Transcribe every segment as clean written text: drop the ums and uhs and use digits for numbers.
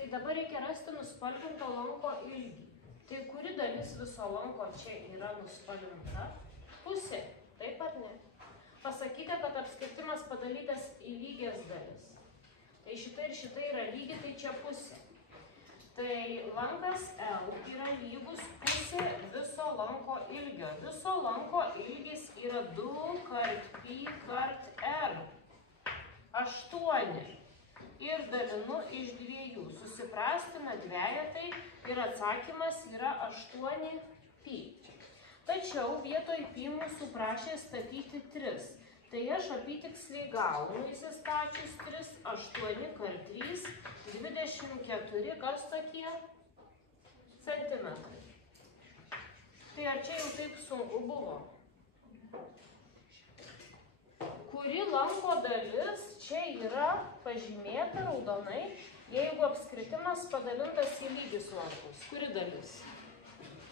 Tai dabar reikia rasti nuspalvinto lanko ilgį. Tai kuri dalis viso lanko čia yra nuspalvinta? Pusė, taip ar ne? Pasakykite, kad apskritimas padalytas į lygias dalis. Tai šita ir šita yra lygi, tai čia pusė. Tai lankas L yra lygus pusė viso lanko ilgio. Viso lanko ilgis yra 2 kart pi kart r. 8. Ir dalinu iš 2. Susiprastina dvejetai ir atsakymas yra 8 pi. Tačiau vietoj pi mūsų prašė statyti 3. Tai aš apytiksliai gaunu įsistačius 3, 8 kart 3, 24, kas tokie? Centimetrai. Tai ar čia jau taip sunku buvo? Kuri lanko dalis čia yra pažymėta raudonai, jeigu apskritimas padalintas į lygius lankus? Kuri dalis?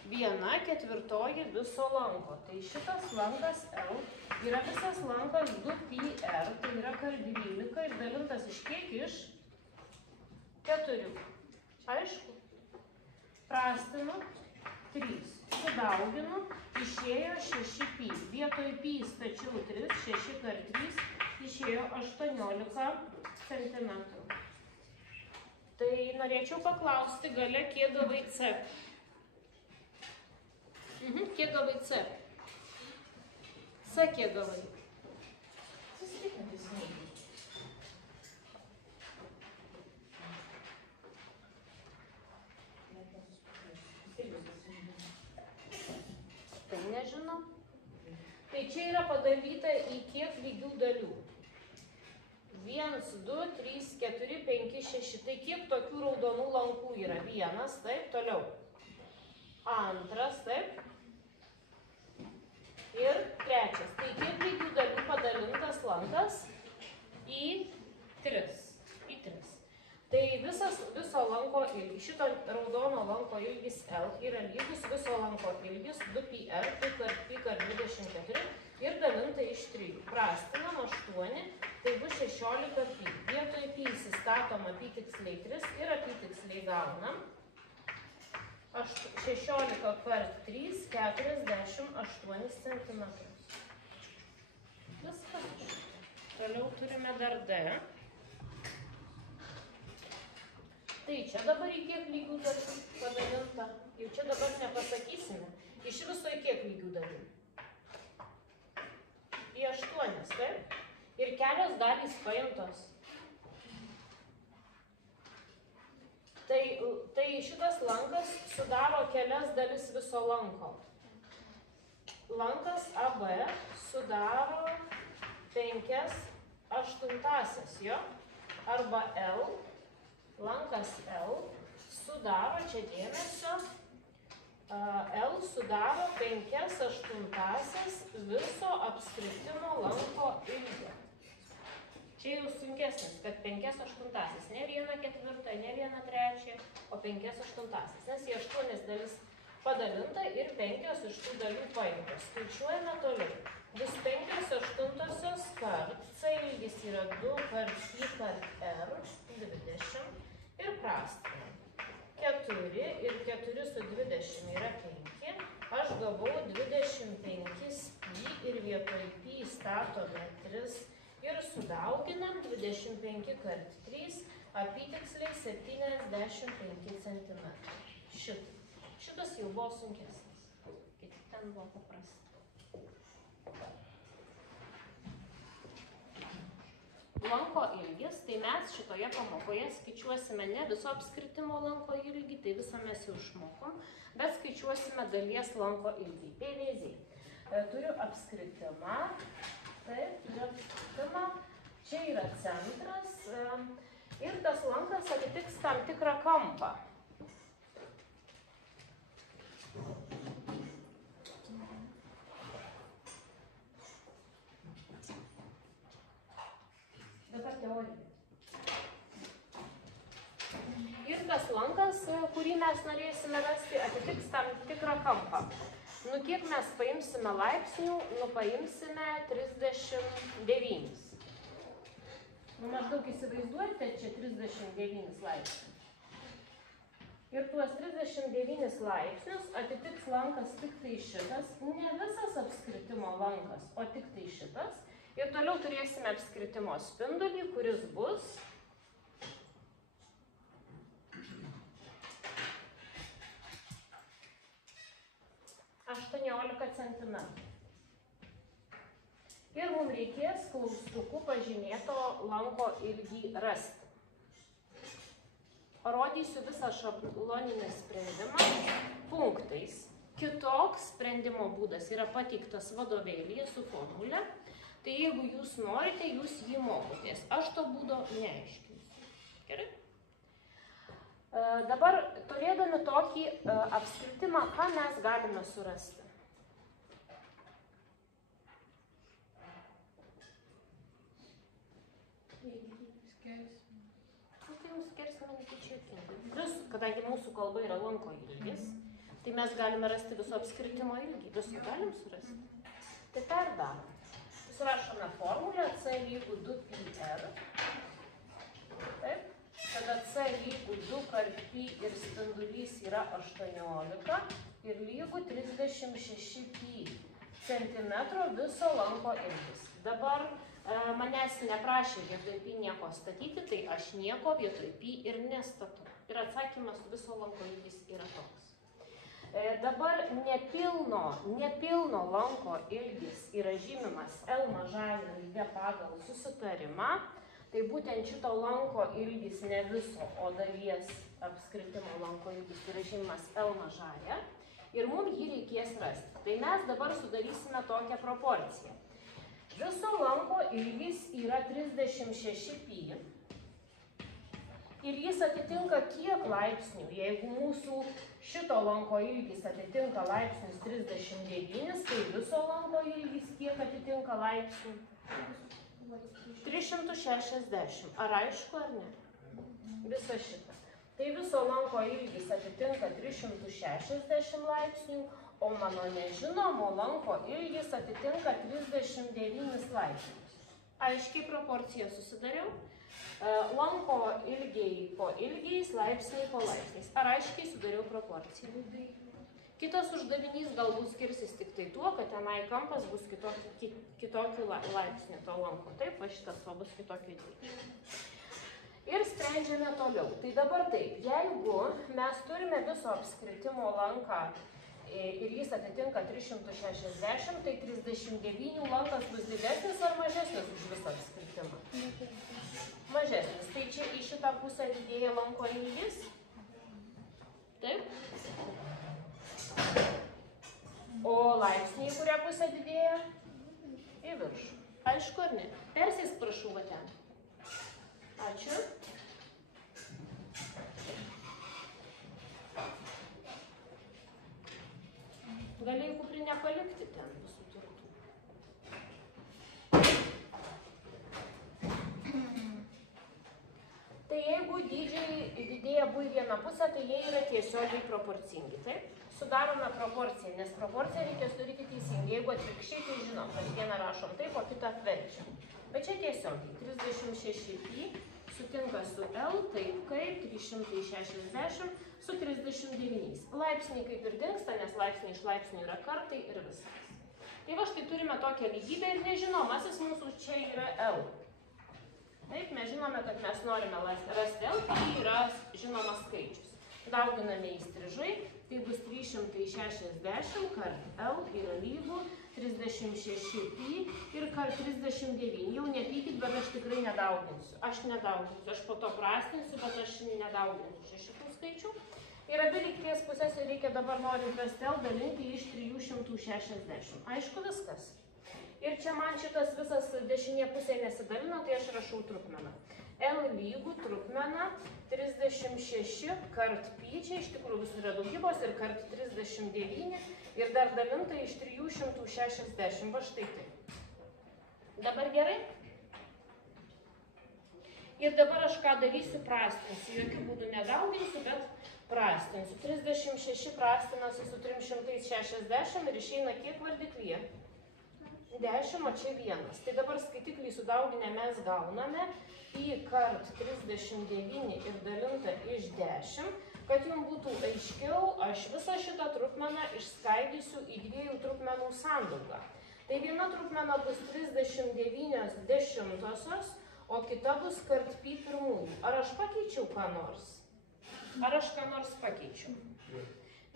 1/4 viso lanko. Tai šitas lankas L yra visas lankas 2πr, tai yra kart 12 ir dalintas iš kiek? Iš 4. Aišku? Prastinu 3. Sudauginu, išėjo 6π. Vietoj π stačiau 3, 6 kart 3, išėjo 18 cm. Tai norėčiau paklausti gale, kiek gavai C. Kiek gavai C? C kiek gavai? Tai nežinau. Tai čia yra padalyta į kiek lygių dalių? 1, 2, 3, 4, 5, 6. Tai kiek tokių raudonų lankų yra? 1, taip, toliau. 2, taip. Ir 3. Tai kiek lygių dalių padalintas lankas? Į 3. Tai viso lanko ilgis, šito raudono lanko ilgis L yra lygus viso lanko ilgis 2πr, tai kart pi kart 24 ir dalinta iš 3. Prastinam 8, tai bus 16 pi. Vietoj pi įsistatom apytiksliai 3 ir apytiksliai gaunam 16 kart 3, 48 cm. Viskas. Toliau turime dar D. Tai čia dabar į kiek lygių dalių padalinta? Jau čia dabar nepasakysime. Iš viso į kiek lygių dalių? Į 8, taip? Ir kelios dalys paimtos. Tai šitas lankas sudaro kelias dalis viso lanko. Lankas AB sudaro 5/8, jo? Arba L. Lankas L sudaro, čia dėmesio, L sudaro 5/8 viso apskritimo lanko ilgio. Čia jau sunkesnis, kad 5/8, ne 1/4, ne 1/3, o 5/8, nes į 8 dalis padalinta ir 5 iš tų dalių paimtos. Skaičiuojame toliau. Bus 5/8 kart, C ilgis yra 2 kart pi kart r, 20 ir prastinam. 4 ir 4 su 20 yra 5. Aš gavau 25 pi ir vietoj pi statome 3 ir sudauginam 25 kart 3, apytiksliai 75 cm. Šitas jau buvo sunkesnis, kiti ten buvo paprasti. Lanko ilgis, tai mes šitoje pamokoje skaičiuosime ne viso apskritimo lanko ilgį, tai visą mes jau išmokom, bet skaičiuosime dalies lanko ilgį. PVZ. Turiu apskritimą, taip, turiu apskritimą, čia yra centras ir tas lankas atitiks tam tikrą kampą. Dabar teorija. Ir tas lankas, kurį mes norėsime rasti, atitiks tam tikrą kampą. Nu, kiek mes paimsime laipsnių? Nu, paimsime 39. Nu, maždaug įsivaizduojate čia 39 laipsnių. Ir tuos 39 laipsnius atitiks lankas tik tai šitas, ne visas apskritimo lankas, o tik tai šitas. Ir toliau turėsime apskritimo spindulį, kuris bus 18 cm. Ir mums reikės klaustuku pažymėto lanko ilgį rasti. Parodysiu visą šabloninį sprendimą punktais. Kitoks sprendimo būdas yra pateiktas vadovėlyje su formule. Tai jeigu jūs norite, jūs jį mokotės. Aš to būdo neaiškinsiu. Gerai? Dabar turėdami tokį apskritimą, ką mes galime surasti? Kadangi mūsų kalba yra lanko ilgis, tai mes galime rasti viso apskritimo ilgį. Visų galim surasti. Tai tą ir darom. Susirašome formulę C lygu 2πr. Taip. Tada C lygu 2 kart pi ir spindulys yra 18 ir lygu 36 pi centimetro viso lanko ilgis. Dabar manęs neprašė vietoj pi nieko statyti, tai aš nieko vietoj pi ir nestatau. Ir atsakymas viso lanko ilgis yra toks. Dabar nepilno lanko ilgis yra žymimas L mažąja raide pagal susitarimą. Tai būtent šito lanko ilgis ne viso, o dalies apskritimo lanko ilgis yra žymimas L mažąja. Ir mums jį reikės rasti. Tai mes dabar sudarysime tokią proporciją. Viso lanko ilgis yra 36 pi. Ir jis atitinka kiek laipsnių? Jeigu mūsų šito lanko ilgis atitinka laipsnius 39, tai viso lanko ilgis kiek atitinka laipsnių? 360. Ar aišku, ar ne? Visa šita. Tai viso lanko ilgis atitinka 360 laipsnių, o mano nežinomo lanko ilgis atitinka 39 laipsnius. Aiškiai proporciją susidariau. Lanko ilgiai po ilgiais, laipsniai po laipsniais. Ar aiškiai sudariau proporciją? Kitas uždavinys galbūt skirsis tik tai tuo, kad tenai kampas bus kitokių laipsnių to lanko. Taip, va šitas va bus kitokio dydžio. Ir sprendžiame toliau. Tai dabar taip, jeigu mes turime viso apskritimo lanką ir jis atitinka 360, tai 39 lankas bus didesnis ar mažesnis už visą apskritimą? Mažesnis. Tai čia į šitą pusę didėja lanko ilgis? Taip? O laipsniai kurią pusę didėja? Į viršų. Aišku ar ne? Persėsk prašau va ten. Ačiū. Galėjai kuprinę palikti ten visų turtų. Tai jeigu dydžiai didėja abu į vieną pusę, tai jie yra tiesiogiai proporcingi, taip? Sudarome proporciją, nes proporciją reikia sudaryti teisingai. Jeigu atvirkščiai, tai žinom, kad vieną rašom taip, o kitą apverčiam. Bet čia tiesiogiai 36 pi sutinka su L, taip kaip 360 su 39. Laipsniai kaip ir dingsta, nes laipsniai iš laipsnių yra kartai ir viskas. Tai va štai turime tokią lygybę ir nežinomasis mūsų čia yra L. Taip, mes žinome, kad mes norime rasti L, tai yra žinomas skaičius. Dauginame įstrižai, tai bus 360 kart L yra lygu 36 pi ir kart 39. Jau nepykit, bet aš tikrai nedauginsiu. Aš po to prastinsiu, bet aš nedauginsiu šitų skaičių. Ir abi lygties pusės reikia dabar norint rasti L dalinti iš 360. Aišku viskas. Ir čia man šitas visas dešinė pusė nesidalino, tai aš rašau trupmeną. L lygų trupmena 36 kart pi, čia iš tikrųjų visur yra daugybos, ir kart 39, ir dar dalinta iš 360, va štai tai. Dabar gerai? Ir dabar aš ką darysiu, prastinsiu, jokių būdų nedauginsiu, bet prastinsiu. 36 prastinasi su 360 ir išeina kiek vardiklyje? 10, o čia 1. Tai dabar skaitiklį sudauginę mes gauname pi kart 39 ir dalinta iš 10, Kad jums būtų aiškiau, aš visą šitą trupmeną išskaidysiu į dviejų trupmenų sandaugą. Tai viena trupmena bus 39/10, o kita bus kart pi pirmųjų. Ar aš pakeičiau ką nors? Ar aš ką nors pakeičiau?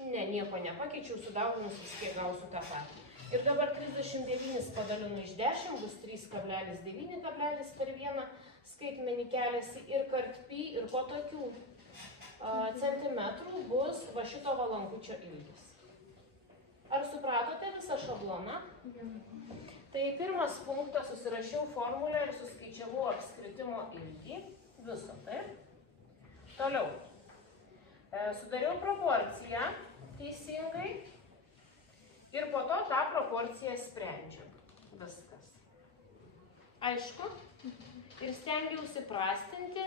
Ne, nieko nepakeičiau, sudauginus vis tiek gausiu tą patį. Ir dabar 39 padalinu iš 10 bus 3,9,1 skaitmenį keliasi ir kart pi ir po tokių centimetrų bus va šito valankučio ilgis. Ar supratote visą šabloną? Tai pirmas punktas, susirašiau formulę ir suskaičiavau apskritimo ilgį. Viso, taip? Toliau. Sudariau proporciją teisingai ir po to tą proporciją sprendžiu. Viskas. Aišku? Ir stengiausi prastinti,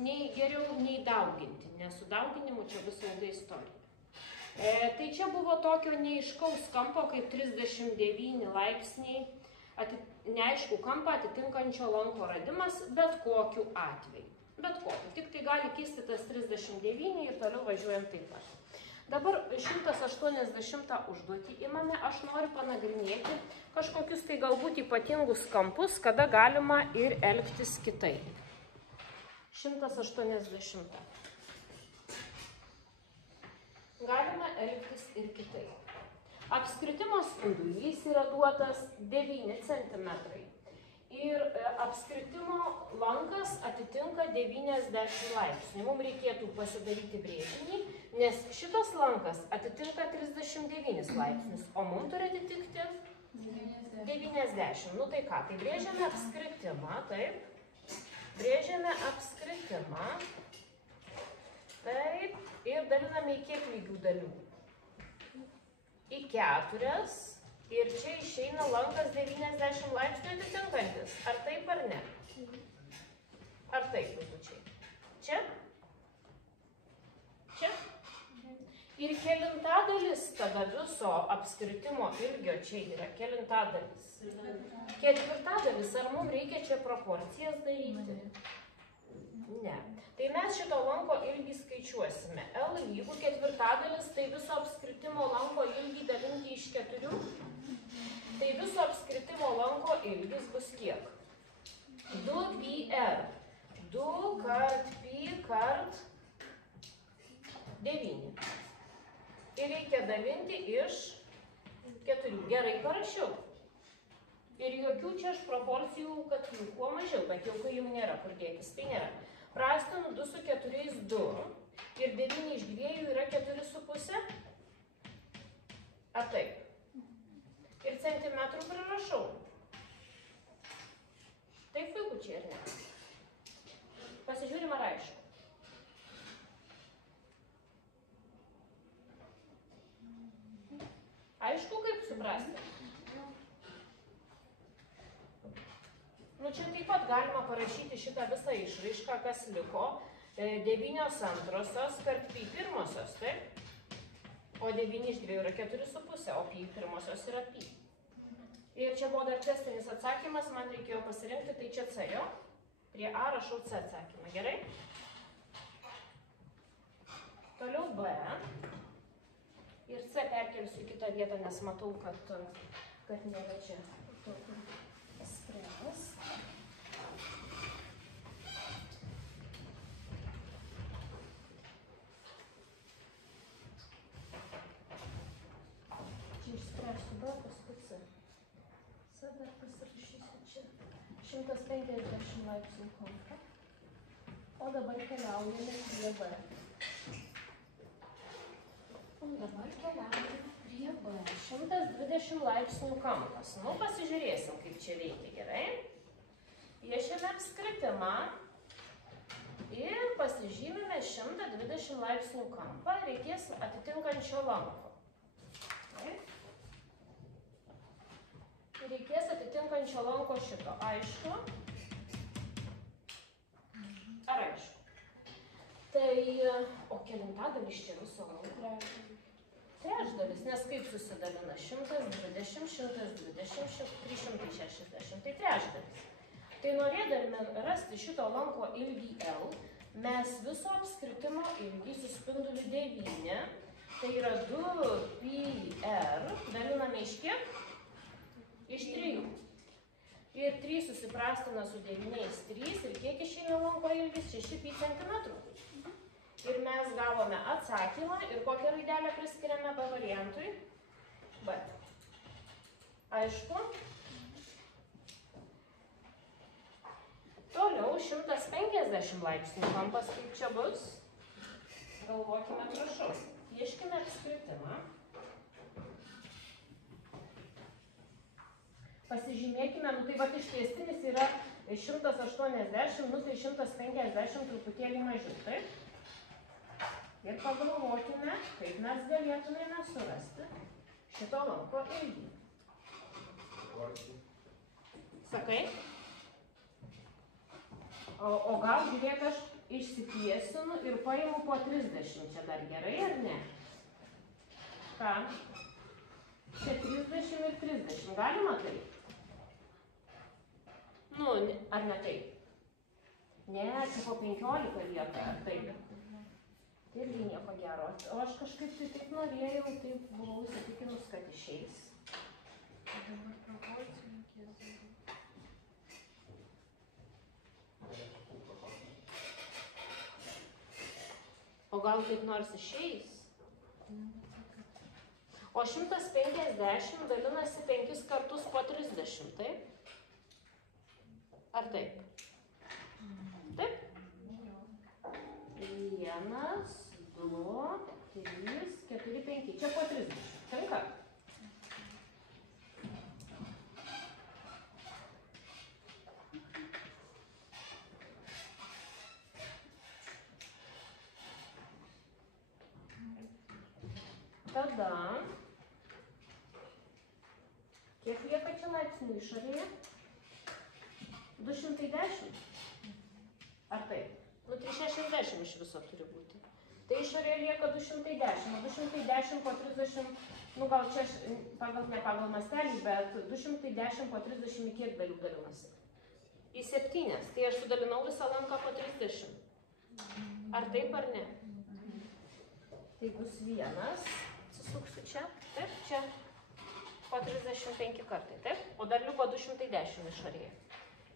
nei geriau, nei dauginti, nes su dauginimu čia bus ilga istorija. Tai čia buvo tokio neaiškaus kampo, kaip 39 laipsniai, neaiškų kampą atitinkančio lanko radimas, bet kokiu atveju. Bet kokiu, tik tai gali kisti tas 39 ir toliau važiuojam taip pat. Dabar 180 užduotį imame, aš noriu panagrinėti kažkokius tai galbūt ypatingus kampus, kada galima ir elgtis kitaip. 180. Galima elgtis ir kitaip. Apskritimo spindulys yra duotas 9 cm. Ir apskritimo lankas atitinka 90 laipsnių. Mums reikėtų pasidaryti brėžinį, nes šitas lankas atitinka 39 laipsnius, o mums turi atitikti 90. Nu tai ką, tai brėžiame apskritimą, taip. Brėžiame apskritimą, taip, ir daliname į kiek lygių dalių? Į 4. Ir čia išeina lankas 90 laipsnių atitinkantis. Ar taip ar ne? Ar taip, vaikučiai? Čia? Čia? Ir kelintadalis tada viso apskritimo ilgio čia yra? Kelintadalis? Ketvirtadalis. Ar mums reikia čia proporcijas daryti? Ne. Tai mes šito lanko ilgį skaičiuosime. L lygų ketvirtadalis, tai viso apskritimo lanko ilgį dalinti iš 4. Tai viso apskritimo lanko ilgis bus kiek? 2πr. 2 kart pi kart 9. Ir reikia dalinti iš 4. Gerai parašiau. Ir jokių čia aš proporcijų, kad jų kuo mažiau, bet jau kai jau nėra, kur dėtis, tai nėra. Prastinu 2 su 4 2. Ir 9 iš 2 yra 4,5. Ar taip? Ir centimetrų prirašau. Taip, vaikučiai, ar ne? Pasižiūrim, ar aišku. Aišku, kaip suprasti? Nu, čia taip pat galima parašyti šitą visą išraišką, kas liko. 9/2 kart pi pirmosios, taip? O 9 iš 2 yra 4,5, o pi pirmosios yra pi. Ir čia buvo dar testinis atsakymas, man reikėjo pasirinkti, tai čia C jo. Prie A rašau C atsakymą, gerai? Toliau B. Ir C perkelsiu į kitą vietą, nes matau, kad nėra čia spręs. Išspręsiu B, paskui C. C dar pasirašysiu čia. 150 laipsnių kampą. O dabar keliaujame prie B. Dabar keliaujame prie B. 120 laipsnių kampas. Nu, pasižiūrėsim, kaip čia veikia, gerai? Piešiame apskritimą. Ir pasižymime 120 laipsnių kampą. Reikės atitinkančio lanko. Reikės atitinkančio lanko šito. Aišku? Ar aišku? Tai, o kelintadalis čia viso lanko? Trečdalis, nes kaip susidalina? 120, 120, 360. Tai trečdalis. Tai norėdami rasti šito lanko ilgį L, mes viso apskritimo ilgį su spinduliu 9, tai yra 2πr, daliname iš kiek? Iš 3. Ir 3 susiprastina su 9 3 ir kiek išeina lanko ilgis? 6π cm. Ir mes gavome atsakymą ir kokią raidelę priskiriame B variantui? B. Aišku. Toliau 150 laipsnių kampas, kaip čia bus? Galvokime, prašau. Pieškime apskritimą. Pasižymėkime, tai vat ištiestinis yra 180, tai 150 truputėlį mažiau, taip? Ir pagalvokime, kaip mes galėtumėme surasti šito lanko ilgį. Sakai? O gal žiūrėk, aš išsitiesinu ir paimu po 30. Čia dar gerai, ar ne? Ką? Čia 30 ir 30. Galima taip? Nu, ar ne taip? Ne, čia po 15 lieka, ar taip? Tai irgi nieko gero. O aš kažkaip tai taip norėjau, taip buvau įsitikinus, kad išeis. Dabar proporcijų kiek. O gal kaip nors išeis? O 150 dalinasi 5 kartus po 30, taip? Ar taip? Taip? 1, 2, 3, 4, 5. Čia po 30. Tinka? Tada, kiek lieka čia laipsnių išorėje? 210? Ar taip? Nu, 360 iš viso turi būti. Tai išorėje lieka 210, o 210 po 30, nu gal čia ne pagal mastelį, bet 210 po 30 į kiek dalių dalinasi? Į 7, tai aš sudalinau visą lanką po 30. Ar taip, ar ne? Tai bus 1, atsisuksiu čia, taip, čia po 35 kartai, taip? O dar liko 210 išorėje.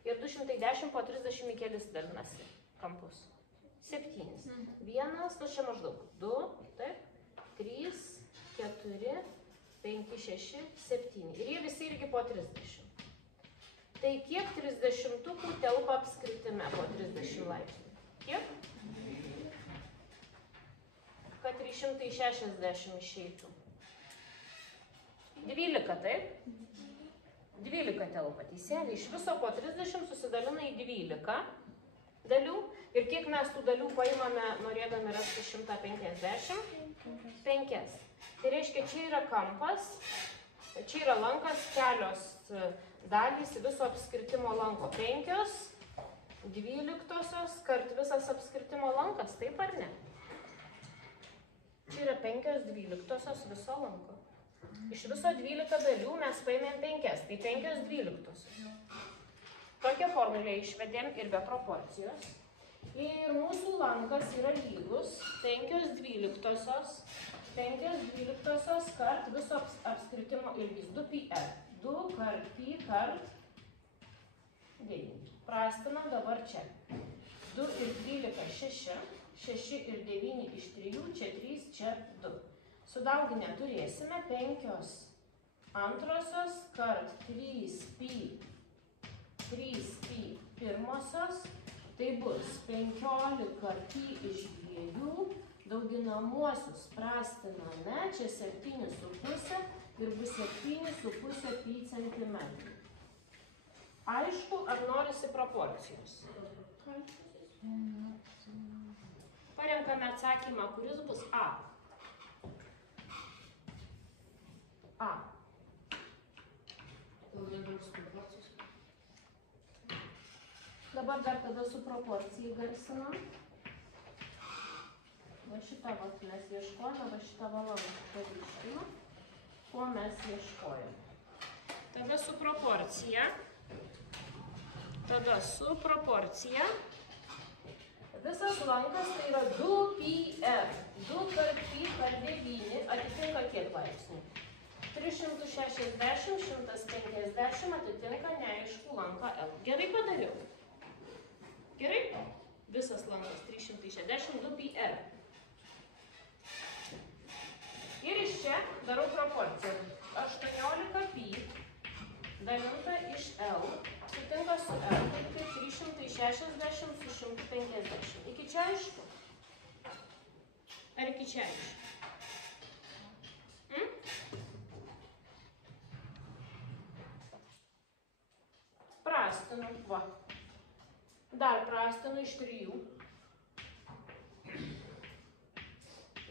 Ir 210 po 30 į kelis dalinasi kampus. 7. 1, nu čia maždaug 2, taip, 3, 4, 5, 6, 7. Ir jie visi irgi po 30. Tai kiek 30-ukų telpa apskritime po 30 laipsnių? Kiek? Kad 360 išeitų. 12, taip? 12 telpa, teisėlė. Iš viso po 30 susidalina į 12 dalių. Ir kiek mes tų dalių paimame, norėdami rasti 150? 5. Tai reiškia, čia yra kampas, čia yra lankas, kelios dalys viso apskritimo lanko. 5, 12 kart visas apskritimo lankas, taip ar ne? Čia yra 5 12 viso lanko. Iš viso 12 dalių mes paėmėm 5, tai 5 12. Tokią formulę išvedėm ir be proporcijos. Ir mūsų lankas yra lygus 5 12 kart viso apskritimo ilgis 2πr. 2 kart pi kart 9. Prastinam dabar čia. 2 ir 12 6, 6 ir 9 iš 3, čia 3, čia 2. Sudauginę turėsime 5 antrosios kart 3π pirmosios. Tai bus 15 pi iš 2, dauginamuosius prastiname, čia 7,5 ir bus 7,5 pi centimetrų. Aišku, ar norisi proporcijos? Parenkame atsakymą, kuris bus A. A. Dabar dar tada su proporcijai garsinam. Va šitą vat mes ieškojame, va šitą valandą pavyzdžiui. Ko mes ieškojame? Tada su proporcija. Visas lankas tai yra 2πr. 2 kart pi kart 9 atitinka kiek laipsnių? 360, 150 atitinka neaišku lanką L. Gerai padariau. Gerai? Visas lankas 360, 2πr. Ir iš čia darau proporciją. 18π dalinta iš L atitinka su L, tai 360 su 150. Iki čia aišku? Ar iki čia aišku? Prastinu, va. Dar prastinu iš 3.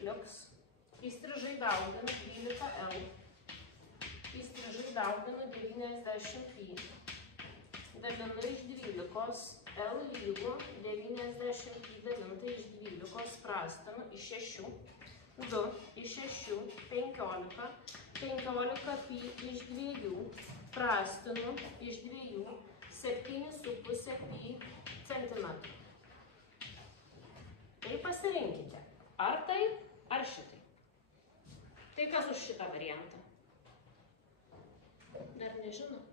Liuks. Įstrižai dauginu 12L. Įstrižai dauginu 90π. Dalinu iš 12. L lygu 90π dalinta iš 12. Prastinu iš 6. 2 iš 6. 15. 15π iš 2. Prastinu iš 2. 7,5π centimetrų. Tai pasirinkite. Ar taip, ar šitai. Tai kas už šitą variantą? Dar nežinot.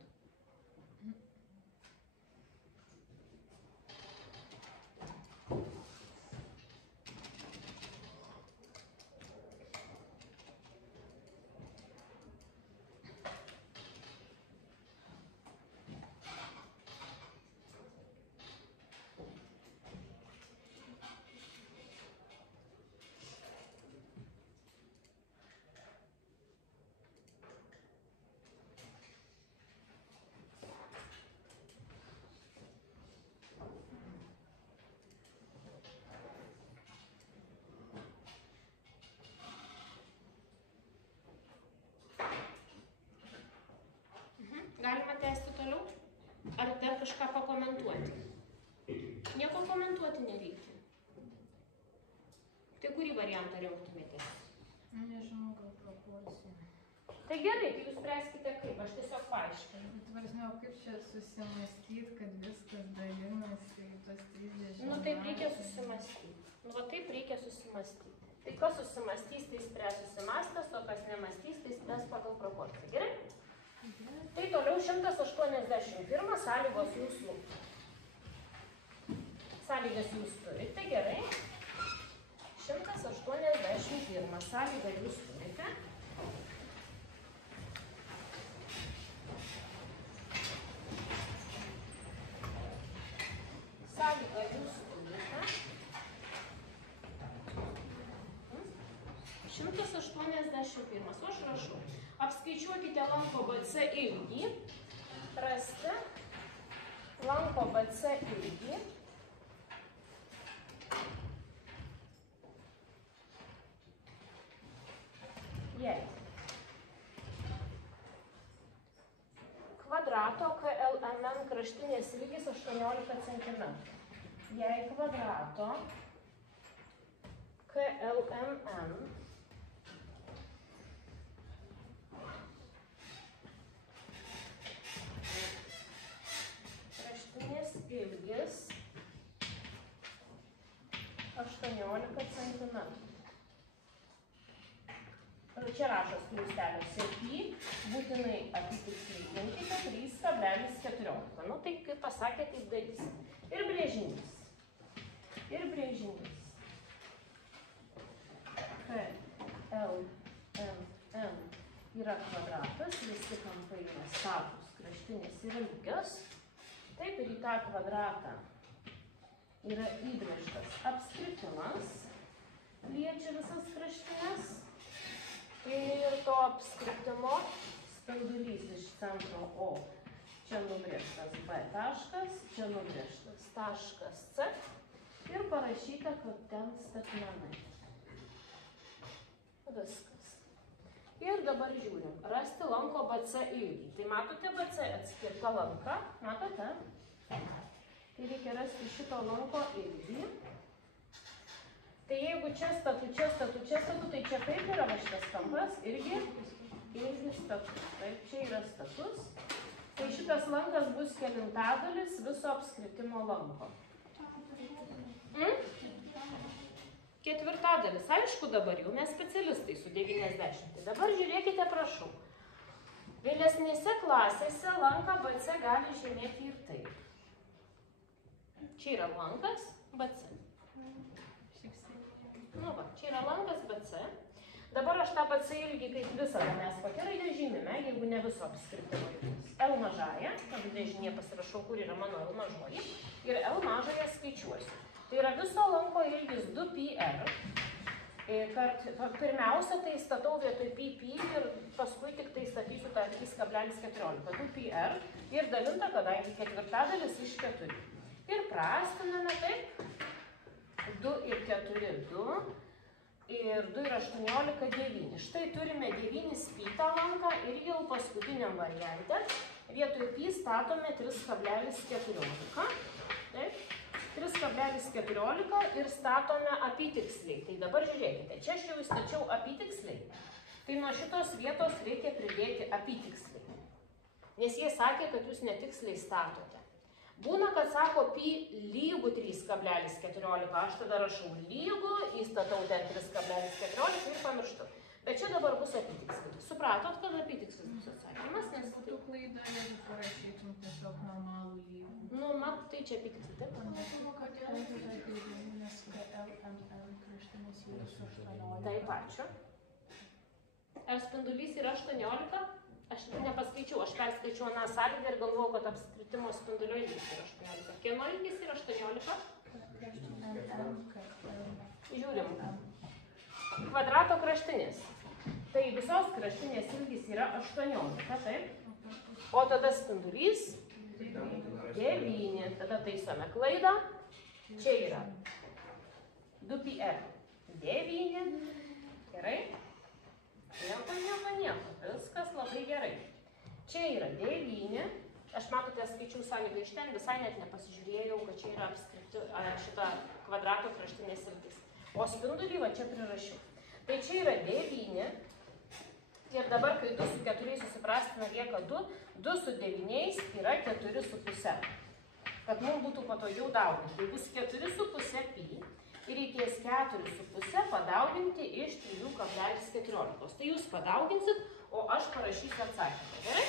Galima tęsti toliau? Ar dar kažką pakomentuoti? Nieko komentuoti nereikia. Tai kurį variantą rinktumėte? Nežinau, gal proporcija. Tai gerai, tai jūs spręskite kaip, aš tiesiog paaiškinu. Bet varsime, kaip čia susimastyti, kad viskas dalinasi į tos 30. Nu taip reikia susimastyti. Nu va taip reikia susimastyti. Tai kas susimastys, tai spręs susimastęs, o kas nemastys, tai spręs pagal proporciją. Gerai? Tai toliau 181 sąlygos jūsų. Sąlygas jūs turite, gerai. 181 sąlygą jūs turite. Sąlygą jūs turite. 181. O aš rašau. Apskaičiuokite lanko BC ilgį. Rasti lanko BC ilgį. Jei kvadrato KLMN kraštinės ilgis 18 cm. Jei kvadrato KLMN ilgis 18 cm. Čia rašos kliūstelėse pi, būtinai apitikslinkite 3,14. Nu tai kaip pasakė, taip darysim. Ir brėžinys. Ir brėžinys. KLMN yra kvadratas, visi kampai yra statūs, kraštinės yra lygios. Taip, ir į tą kvadratą yra įbrėžtas apskritimas, liečia visas kraštinės. Ir to apskritimo spindulys iš centro O. Čia nubrėžtas B taškas, čia nubrėžtas taškas C. Ir parašyta, kad ten statmenai. Viskas. Ir dabar žiūrim. Rasti lanko BC ilgį. Tai matote BC atskirtą lanką? Matote? Tai reikia rasti šito lanko ilgį. Tai jeigu čia statu, čia statu, čia statu, tai čia kaip yra va šitas kampas? Irgi status. Taip, čia yra status. Tai šitas lankas bus kelintadalis viso apskritimo lanko. Ketvirtadalis. Aišku dabar jau mes specialistai su 90. Tai dabar žiūrėkite, prašau. Vėlesnėse klasėse lanką BC gali žymėti ir taip. Čia yra lankas BC. Nu va, čia yra lankas BC. Dabar aš tą BC ilgį kaip visada mes kokią raidę žymime, jeigu ne viso apskritimo ilgis. L mažąją, kad dešinėje pasirašau, kur yra mano L mažoji, ir L mažąją skaičiuosiu. Tai yra viso lanko ilgis 2πr. Pirmiausia, tai statau vietoj pp ir paskui tik tai statysiu tą 3,14. 2πr ir dalinta, kadangi ketvirtadalis iš 4. Ir prastiname taip. 2 ir 4, 2. Ir 2 ir 18, 9. Štai turime 9π tą lanką ir jau paskutiniam variante vietoj pi statome 3,14. Taip. 3,14 ir statome apytiksliai. Tai dabar žiūrėkite, čia aš jau įstačiau apytiksliai. Tai nuo šitos vietos reikia pridėti apytiksliai. Nes jie sakė, kad jūs netiksliai statote. Būna, kad sako pi lygų 3,14. Aš tada rašau lygų, įstatau ten 3,14 ir pamirštu. Bet čia dabar bus apytiksliai. Supratot, kad apytikslis bus atsakymas? Nes būtų klaida, jeigu parašytum tiesiog normalų lygų. Nu, mat, tai čia apytiksliai. Taip, taip, ačiū. Ar spindulys yra 18? Aš nepaskaičiau, aš perskaičiau aną sąlydą ir galvojau, kad apskritimo spindulio ilgis yra 18. Kieno ilgis yra 18? Žiūrim. Kvadrato kraštinės. Tai visos kraštinės ilgis yra 18, taip? O tada spindulys 9. Tada taisome klaidą. Čia yra 2πr. 9. Gerai? Nieko. Viskas labai gerai. Čia yra 9. Aš matote, skaičiau sąlygą iš ten, visai net nepasižiūrėjau, kad čia yra šita kvadrato kraštinės ilgis. O spindulį va čia prirašiau. Tai čia yra 9. Ir dabar, kai 2 su 4 susiprastina, lieka 2. 2 su 9 yra 4,5. Kad mums būtų patogiau dauginti. Tai bus 4,5 pi. Ir reikės 4,5 padauginti iš 3,14. Tai jūs padauginsit, o aš parašysiu atsakymą. Gerai?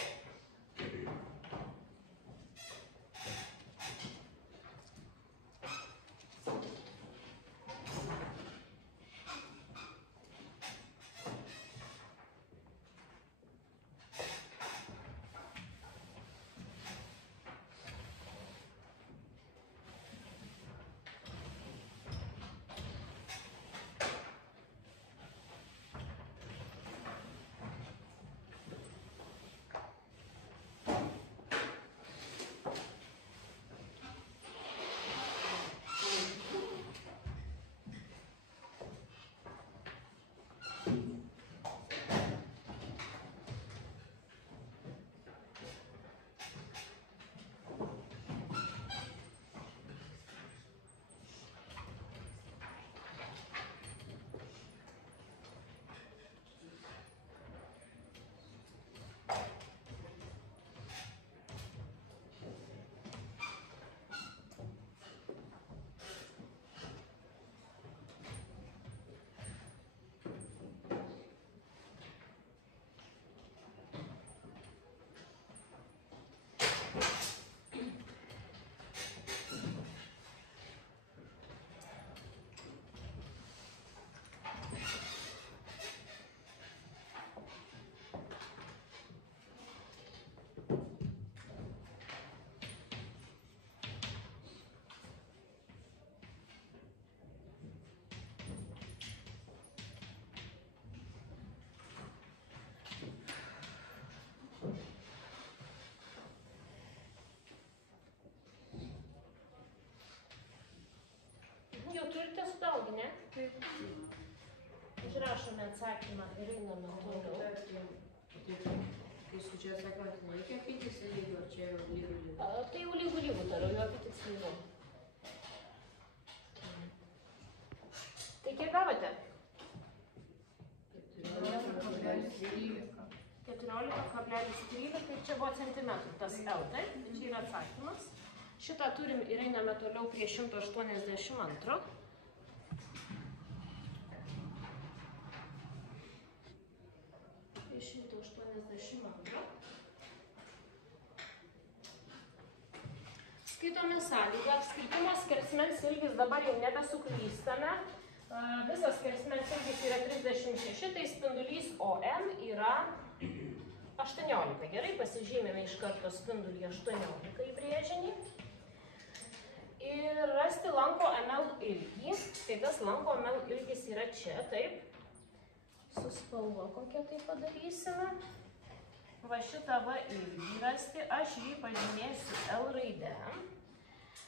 Jau turite sudauginę? Taip. Užrašome atsakymą ir einame toliau. Kai skaičiuoja atsakymą, tai nereikia apytiksliai lygų, ar čia jau lygų? Tai jau lygų toliau, jau apytiksliai. Tai kiek gavote? 14,13, tai čia buvo centimetrų tas L, taip? Čia yra atsakymas. Šitą turim ir einame toliau prie 182. Prie 182. Skaitome sąlygą, apskritimo skersmens ilgis dabar jau nebesuklystame. Visas skersmens ilgis yra 36, tai spindulys OM yra 18. Gerai, pasižymėme iš karto spindulį 18 į brėžinį. Ir rasti lanko ML ilgį. Tai tas lanko ML ilgis yra čia, taip. Su spalva kokią tai padarysime. Va šitą va ilgį rasti, aš jį pažymėsiu L raide.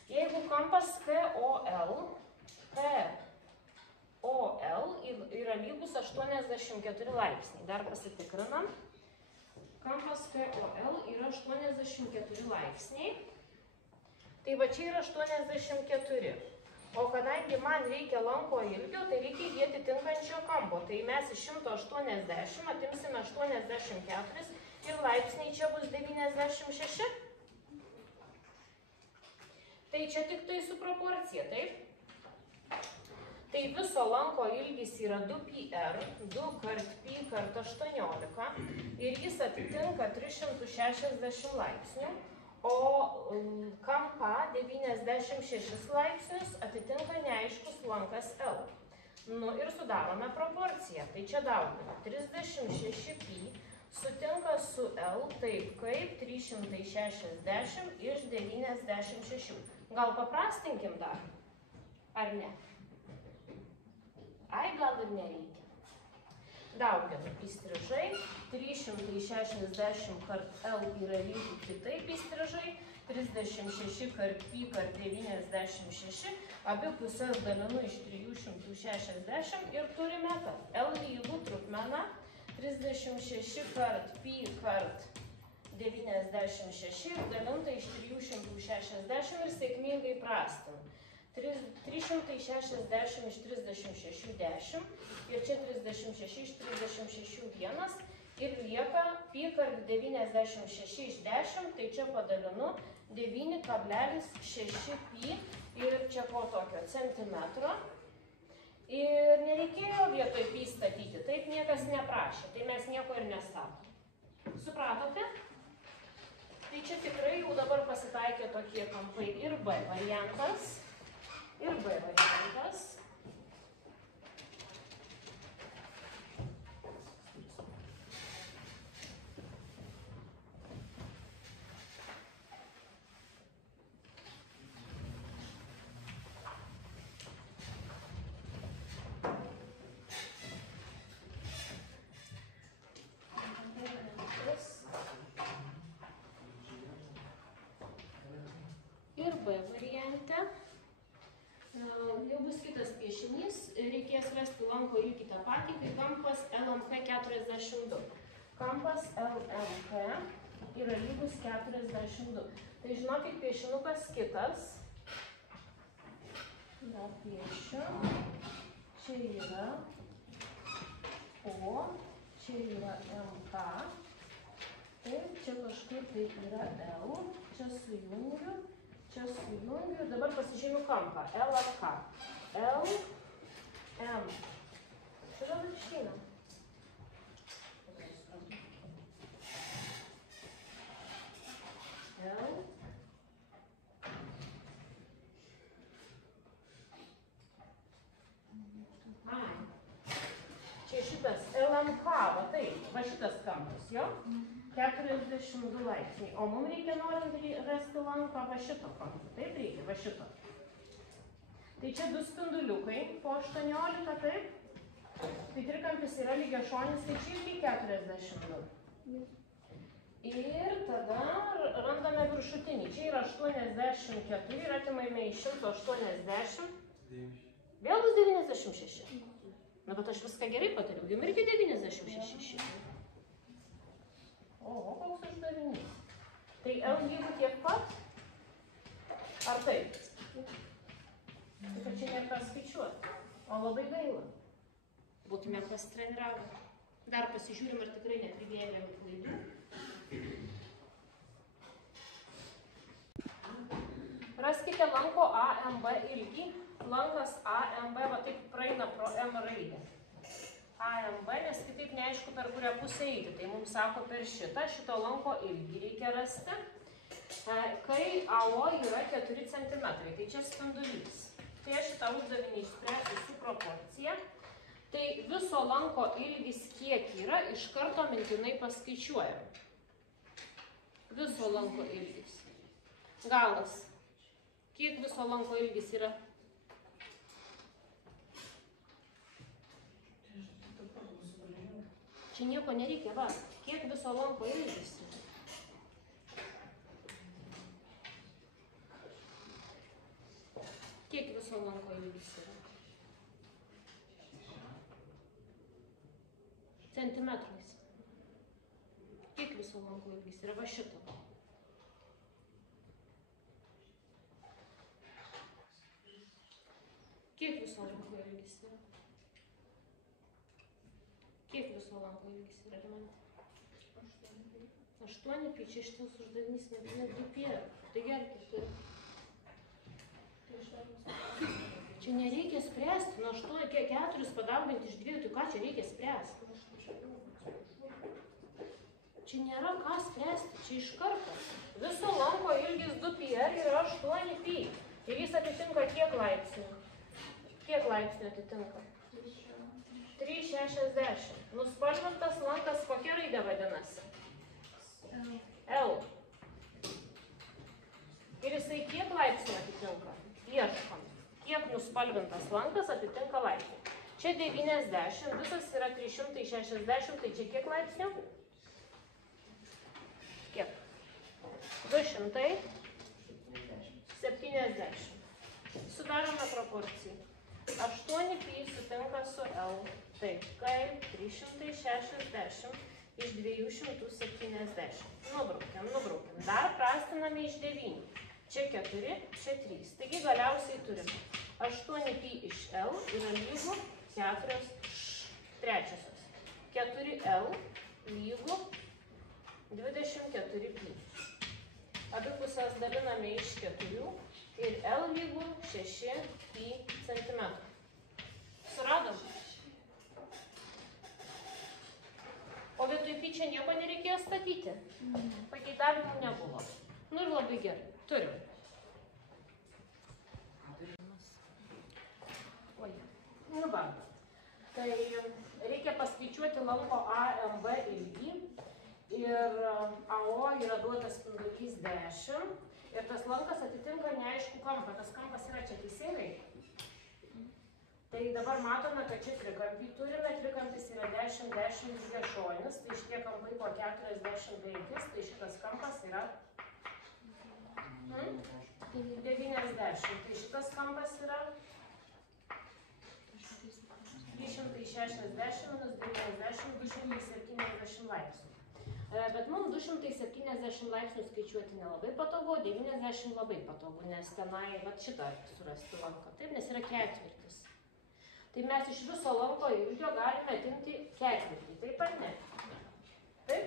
Jeigu kampas KOL yra lygus 84 laipsniai. Dar pasitikrinam. Kampas KOL yra 84 laipsniai. Tai va čia yra 84. O kadangi man reikia lanko ilgio, tai reikia jį atitinkančio kampo. Tai mes iš 180 atimsime 84 ir laipsniai čia bus 96. Tai čia tik tai su proporcija, taip? Tai viso lanko ilgis yra 2πr, 2 kart pi kart 18 ir jis atitinka 360 laipsnių, o kampą 96 laipsnius atitinka neaiškus lankas L. Nu ir sudarome proporciją. Tai čia dauginame 36π sutinka su L taip kaip 360 iš 96. Gal paprastinkim dar? Ar ne? Ai, gal ir nereikia. Dauginam įstrižai. 360 kart L yra lygiai kitaip įstrižai. 36 kart pi kart 96. Abi pusės dalinu iš 360 ir turime, kad L lygų trupmena 36 kart pi kart 96 ir dalinta iš 360 ir sėkmingai prastinam. 360 iš 36 10 ir čia 36 iš 36 1 ir lieka pi kart 96 iš 10, tai čia padalinu 9,6 pi ir čia po tokio centimetro. Ir nereikėjo vietoj pi statyti, taip niekas neprašė, tai mes nieko ir nestatom. Supratote? Tai čia tikrai jau dabar pasitaikė tokie kampai ir B variantas. Ir B variantas. Ir B variante. Jau bus kitas piešinys, reikės rasti lanko ilgį tą patį, kai kampas LMK 42. Kampas LMK yra lygus 42. Tai žinokit, piešinukas kitas. Dar piešiu. Čia yra O, čia yra MK. Taip, čia kažkur taip yra L. Čia sujungiu. Čia sujungiu ir dabar pasižymiu kampą. LMK. L, M. Šitą viršyną. L. Ai. Čia šitas LMK, va taip, va šitas kampas, jo? 42 laipsniai. O mums reikia norint rasti lanką va šito kampo. Taip reikia, va šito. Tai čia du spinduliukai po 18, taip? Tai trikampis yra lygiašonis, tai čia irgi 42. Ir tada randame viršutinį. Čia yra 84 ir atimame iš 180. Vėl bus 96. Na, bet aš viską gerai patariau. Jums irgi 96. O, koks uždavinys. Tai L lygų tiek pat? Ar taip? Tai čia nėra skaičiuoti. O labai gaila. Būtume pasitreniravę. Dar pasižiūrim, ar tikrai nepribėgėm klaidų. Raskite lanko AMB ilgį. Lankas AMB va taip praeina pro M raidę. AMB, nes kitaip neaišku, per kurią pusę eiti. Tai mums sako per šito lanko ilgį reikia rasti. Kai AO yra 4 cm, tai čia spindulys. Tai aš šitą uždavinį išspręsiu su proporcija. Tai viso lanko ilgis kiek yra, iš karto mintinai paskaičiuojam. Viso lanko ilgis. Galas. Kiek viso lanko ilgis yra? Čia nieko nereikia, va. Kiek viso lanko ilgis? Kiek viso lanko ilgis yra? Centimetrais. Kiek viso lanko ilgis yra? Va šito. Kiek viso lanko ilgis yra? Kiek viso lanko ilgis yra, Rimante? 8 pi, čia šitas uždavinys net 2 pi. Tai gerkit. Čia nereikia spręsti, nuo 8, 4 padauginti iš 2, tai ką čia reikia spręsti? Čia nėra ką spręsti, čia iš karto. Viso lanko ilgis 2 pi yra 8 pi. Ir jis atitinka kiek laipsnių? Kiek laipsnių atitinka? 3,60. Nuspalvintas lankas kokia raidė vadinasi? L. Ir jisai kiek laipsnių atitinka? Ieškom. Kiek nuspalvintas lankas atitinka laipsnių? Čia 90, visas yra 360, tai čia kiek laipsnių? Kiek? 270. Sudarome proporciją. 8 pi sutinka su L. Tai kaip 360 iš 270. Nubraukiam. Dar prastiname iš 9. Čia 4, čia 3. Taigi galiausiai turim 8 pi iš L yra lygu 4 trečiosios. 4L lygu 24 pi. Abi pusės daliname iš 4 ir L lygu 6 pi centimetrų. Suradom? O vietoj pi čia nieko nereikėjo statyti. Pageidavimų nebuvo. Nu ir labai gerai. Turim. Oi. Nu va. Tai reikia paskaičiuoti lanko AMB ilgį. Ir AO yra duotas spindulys 10. Ir tas lankas atitinka neaišku kampą. Tas kampas yra čia teisingai. Tai dabar matome, kad čia trikampį turime. Trikampis yra 10, 10 dviešonis. Tai šitie kampai po 45. Tai šitas kampas yra 90. Tai šitas kampas yra 360 minus 90, 270 laipsnių. Bet mums 270 laipsnių skaičiuoti nelabai patogu, 90 labai patogu, nes tenai vat šitą surasti lanką. Taip, nes yra ketvirtis. Tai mes iš viso lanko ilgio galime atimti ketvirtį, taip ar ne? Taip?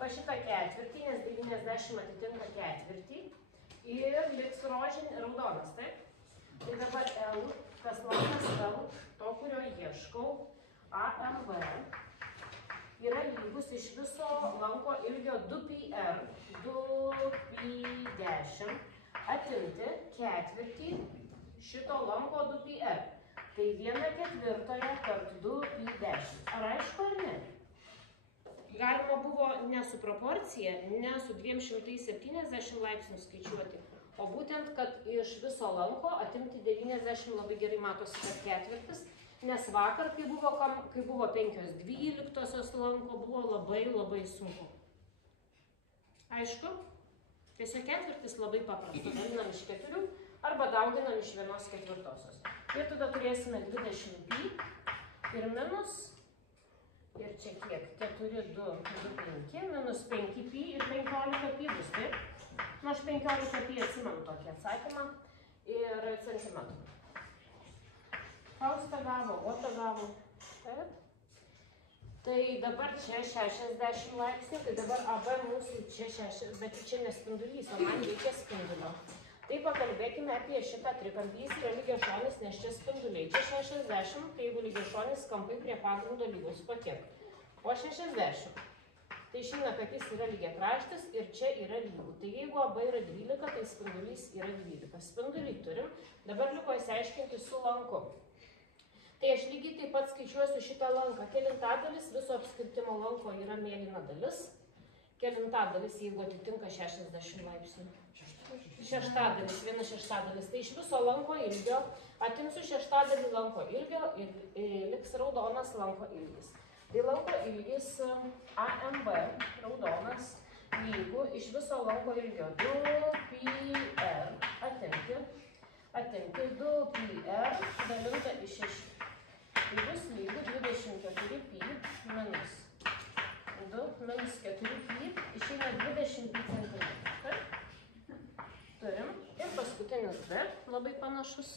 Va šitą ketvirtį, nes 90 atitinka ketvirtį ir liks raudonas, taip? Tai dabar L, kas lankas L, to, kurio ieškau, AMB, yra lygus iš viso lanko ilgio 2πr, 2π10, atimti ketvirtį šito lanko 2πr. Tai 1/4 kart 2π10. Ar aišku ar ne? Galima buvo ne su proporcija, ne su 270 laipsnių skaičiuoti, o būtent, kad iš viso lanko atimti 90 labai gerai matosi, kad ketvirtis. Nes vakar, kai buvo 5/12 lanko, buvo labai sunku. Aišku? Tiesiog ketvirtis labai paprasta. Dalinam iš 4 arba dauginam iš 1/4. Ir tada turėsime 20 pi ir minus, ir čia kiek? 4, 2, 5, minus 5 pi ir 15 pi bus, taip? Nu, aš 15 pi atsimenu tokį atsakymą ir centimetrų. Fausta gavo, Ota gavo. Taip. Tai dabar čia 60 laipsnių, tai dabar AB mūsų čia 60, bet čia nespindulys, o man reikia spindulio. Tai pakalbėkime apie šitą trikampį. Jis yra lygiašonis, nes čia spinduliai. Čia 60, tai jeigu lygiašonis kampai prie pagrindo lygus po kiek? Po 60. Tai išeina, kad jis yra lygiakraštis ir čia yra lygų. Tai jeigu abu yra 12, tai spindulys yra 12. Spindulį turim. Dabar liko įsiaiškinti su lanku. Tai aš lygiai taip pat skaičiuosiu šitą lanką. Kelintadalis viso apskritimo lanko yra mėlyna dalis. Kelintadalis, jeigu atitinka 60 laipsnių. Šeštadalis, 1/6. Tai iš viso lanko ilgio atimsiu šeštadalį lanko ilgio ir liks raudonas lanko ilgis. Tai lanko ilgis AMB, raudonas, lygu iš viso lanko ilgio 2πr atimti 2πr dalinta į 6. Tai bus lygu 24π minus 2 minus 4π, išeina 20π centimetrų. Turim. Ir paskutinis B, labai panašus.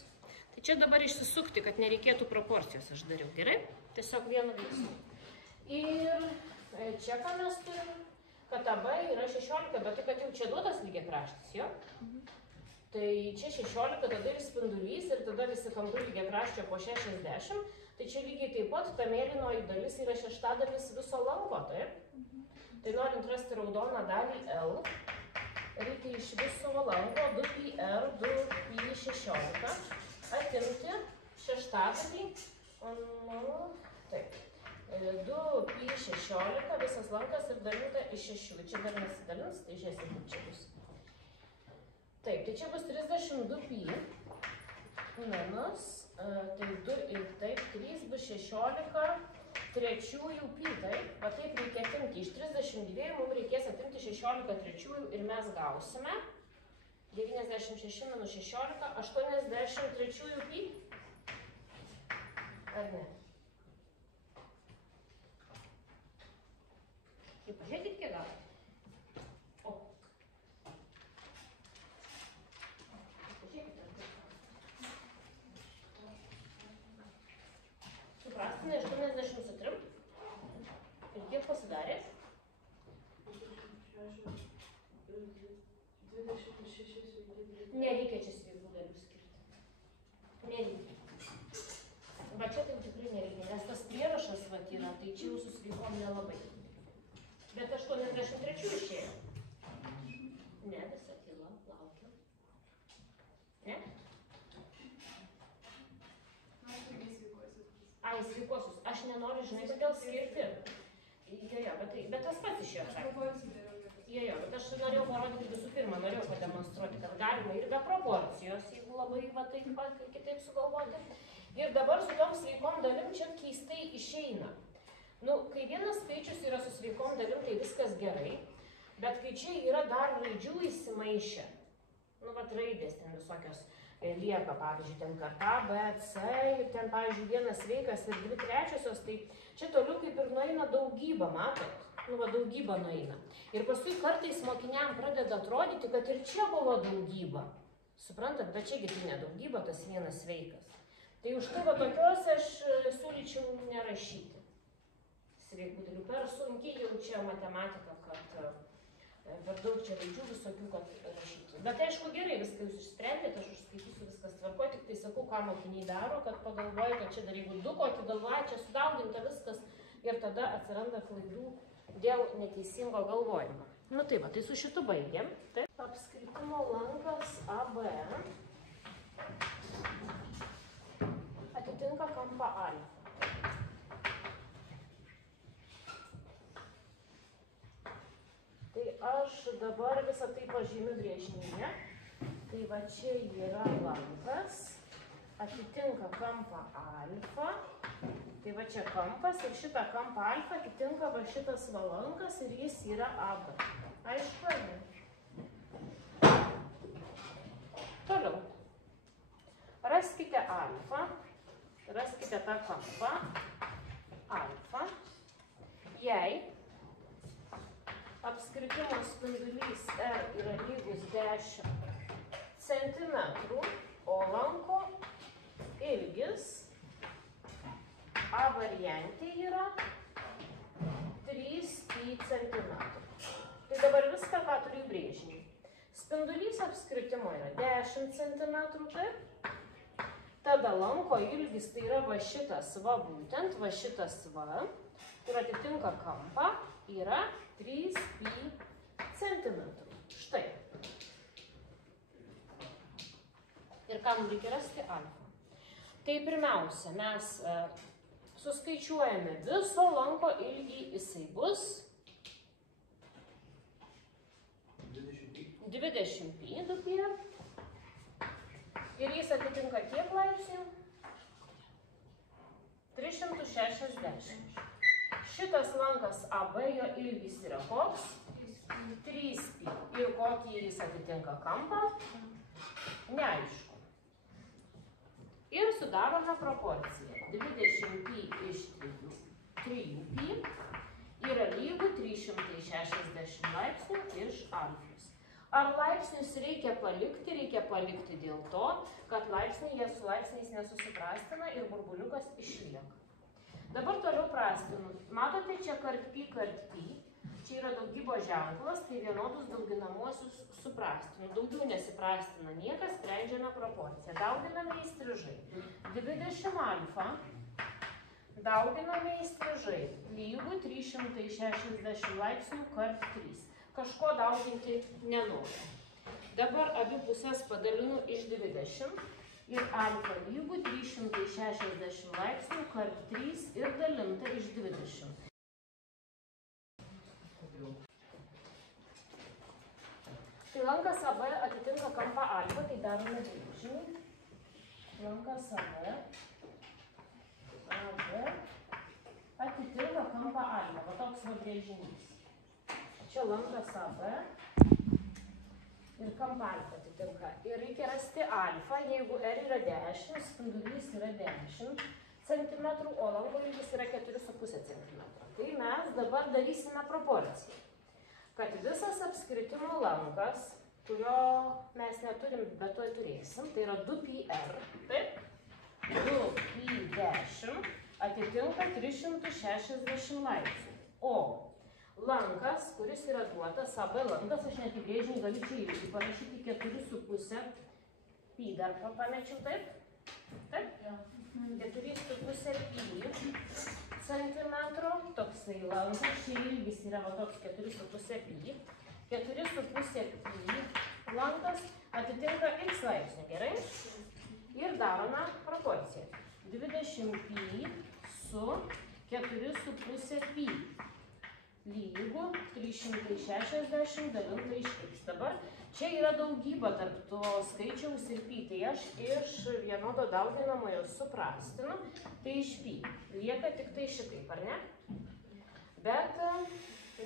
Tai čia dabar išsisukti, kad nereikėtų proporcijos aš dariau. Gerai? Tiesiog vienu veiksmu. Ir čia ką mes turim, kad AB yra 16, bet tai kad jau čia duotas lygiakraštis, jo? Tai čia 16, tada ir spindulys, ir tada visi kampai lygiakraščio po 60. Tai čia lygiai taip pat, ta mėlynoji dalis yra šeštadalis viso lanko, taip? Tai norint rasti raudoną dalį L, reikia iš viso lanko 2πr, 2π16, atimti šeštadalį, taip, 2π16, visas lankas ir dalinta iš 6, čia dar nesidalins, tai žiūrėsim, kaip čia bus. Taip, tai čia bus 32π minus, tai 2 ir taip, 3 bus 16, trečiųjų pi, taip, va taip reikia atimti. Iš 32 mums reikės atimti 16 trečiųjų ir mes gausime 96 minus 16, 83 pi. Ar ne? Tai pažiūrėkit, kiek gauti. O. Pažiūrėkit, ar tai. Suprastame 80 su 3. Ir kiek pasidarė? 26. Nereikia čia sveikų dalių skirti. Nereikia. Va čia tai tikrai nereikia, nes tas prierašas vat yra, tai čia jau su sveikom nelabai. Bet 83 išėjo. Ne, visa tyla, laukiam. Ne? Ai, sveikosius. Aš nenoriu, žinai, kodėl skirti. Jo, bet tas pats išėjo, sakė. Jo, bet aš norėjau parodyti visų pirma, norėjau pademonstruoti, kad galima ir be proporcijos, jeigu labai va taip kitaip sugalvoti. Ir dabar su tom sveikom dalim čia keistai išeina. Nu, kai vienas skaičius yra su sveikom dalim, tai viskas gerai, bet kai čia yra dar raidžių įsimaišę, nu, vat raidės ten visokios lieka, pavyzdžiui, ten karta B, C, ir ten, pavyzdžiui, vienas sveikas ir 2 trečiosios, tai čia toliau kaip ir nueina daugybą, matot? Nu, va, daugybą nueina. Ir paskui kartais mokiniam pradeda atrodyti, kad ir čia buvo daugybą. Suprantat, bet čiagi tai ne daugybą, tas vienas sveikas. Tai už tai va tokios aš siūlyčiau nerašyti. Sveikų dalių. Per sunkiai jau čia matematika, kad per daug čia raidžių visokių, kad rašyti. Bet aišku, gerai, viską jūs išsprendėte, aš užskaitysiu, viskas tvarko, tik tai sakau, ką mokiniai daro, kad pagalvoja, kad čia dar jeigu 2 kokį galvoja, čia sudauginta viskas ir tada atsiranda klaidų dėl neteisingo galvojimo. Nu tai va, tai su šitu baigiam. Taip. Apskritimo lankas AB atitinka kampą alfa. Tai aš dabar visą tai pažymiu brėžinyje. Tai va čia yra lankas, atitinka kampą alfa. Tai va čia kampas ir šitą kampą alfa atitinka va šitas valankas ir jis yra AB. Aišku, ar ne? Toliau. Raskite alfa. Raskite tą kampą alfa. Jei apskritimo spindulys R yra lygus 10 centimetrų, o lanko ilgis A variantė yra 3π centimetrų. Tai dabar viską, ką turiu brėžinį. Spindulys apskritimo yra 10 cm, taip. Tada lanko ilgis, tai yra va šitas va, būtent va šitas va, kur atitinka kampą, yra 3pi centimetrų. Štai. Ir kam reikia rasti alfa? Tai pirmiausia, mes suskaičiuojame viso lanko ilgį, jisai bus 20 pi, 2pi. Ir jis atitinka kiek laipsnių? 360. Šitas lankas AB, jo ilgis yra koks? 3pi. Ir kokį jis atitinka kampą? Neaišku. Ir sudarome proporciją. 20pi iš 3pi yra lygu 360 laipsnių iš alfos. Ar laipsnius reikia palikti? Reikia palikti dėl to, kad laipsniai jie su laipsniais nesusiprastina ir burbuliukas išlieka. Dabar toliau prastinu. Matote, čia kart pi. Čia yra daugybos ženklas, tai vienodus dauginamuosius suprastinu. Daugiau nesiprastina niekas, sprendžiame proporciją. Dauginame įstrižai. 20 alfa dauginame įstrižai lygu 360 laipsnių kart 3. Kažko dauginti nenoriu. Dabar abi pusės padalinu iš 20 ir alfa lygu 360 laipsnių kart 3 ir dalinta iš 20. Tai lankas AB atitinka kampą alfa, tai darome brėžinį. Lankas AB atitinka kampą alfa, va toks va brėžinys. Čia lankas AB ir kampą alfa atitinka. Ir reikia rasti alfa, jeigu R yra 10, spindulys yra 10 cm, o lanko ilgis yra 4,5 cm. Tai mes dabar darysime proporciją, kad visas apskritimo lankas, kurio mes neturim, bet to turėsim, tai yra 2πr, taip? 2π10 atitinka 360 laipsnių. O lankas, kuris yra duotas, AB lankas, aš net į brėžinį galiu čia irgi parašyti 4,5 pi, dar pamečiau, taip? Taip? 4,5 pi centimetrų, toksai lankas, čia ilgis yra va toks 4,5 pi. 4,5 pi lankas atitinka x laipsnių, gerai? Ir darome proporciją. 20 pi su 4,5 pi. Lygu 360 dalinta iš x. Dabar čia yra daugybė tarp to skaičiaus ir pi, tai aš iš vienodo dauginamojo suprastinu, tai iš pi. Lieka tik tai šitaip, ar ne? Bet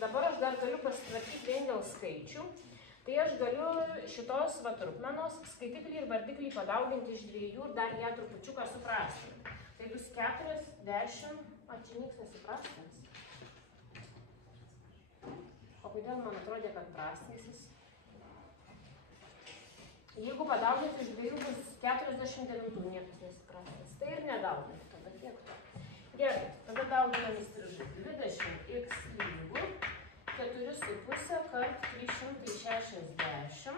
dabar aš dar galiu pasitvarkyti vien dėl skaičių, tai aš galiu šitos va trupmenos skaitiklį ir vardiklį padauginti iš 2 ir dar ją trupučiuką suprastinti. Tai bus 40, o čia niks nesiprastins. O kodėl man atrodė, kad prastinsis? Jeigu padauginti iš 2 bus 49, niekas nesiprastins. Tai ir nedauginti, tada kiek to. Gerai, tada dauginam įstrižai. 20x lygu 4,5 kart 360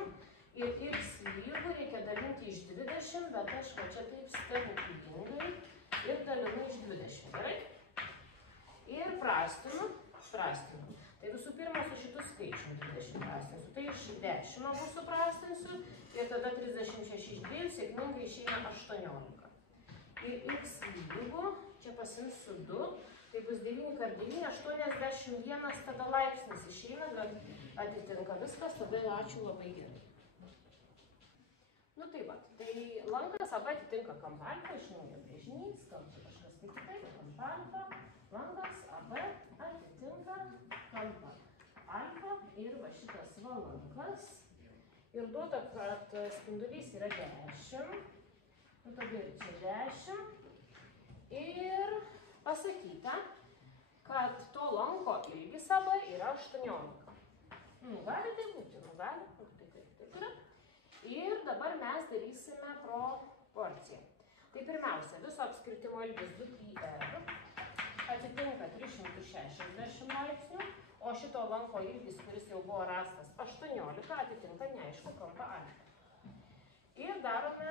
ir x lygu reikia dalinti iš 20, bet aš va čia taip stebuklingai ir dalinu iš 20, gerai? Ir prastinu. Tai visų pirma su šitų skaičių 20 prastinsiu. Tai iš 10 abu suprastinsiu ir tada 36 iš 2 sėkmingai išeina 18. Ir x lygu, čia pasimsiu 2, tai bus 9 kart 9, 81 tada laipsnis išeina, bet atitinka viskas, tada ačiū labai gerai. Nu tai va, tai lankas AB atitinka kampą alfa, iš naujo brėžinys, kalbu kažkas tai kitaip, kampą alfa, lankas AB atitinka kampą alfa ir va šitas va lankas. Ir duota, kad spindulys yra 10, nu tada ir čia 10. Ir pasakyta, kad to lanko ilgis AB yra 18. Nu, gali tai būti, nu gali, taip yra. Ir dabar mes darysime proporciją. Tai pirmiausia, viso apskritimo ilgis 2πr atitinka 360 laipsnių, o šito lanko ilgis, kuris jau buvo rastas 18, atitinka neaišku kampą alfa. Ir darome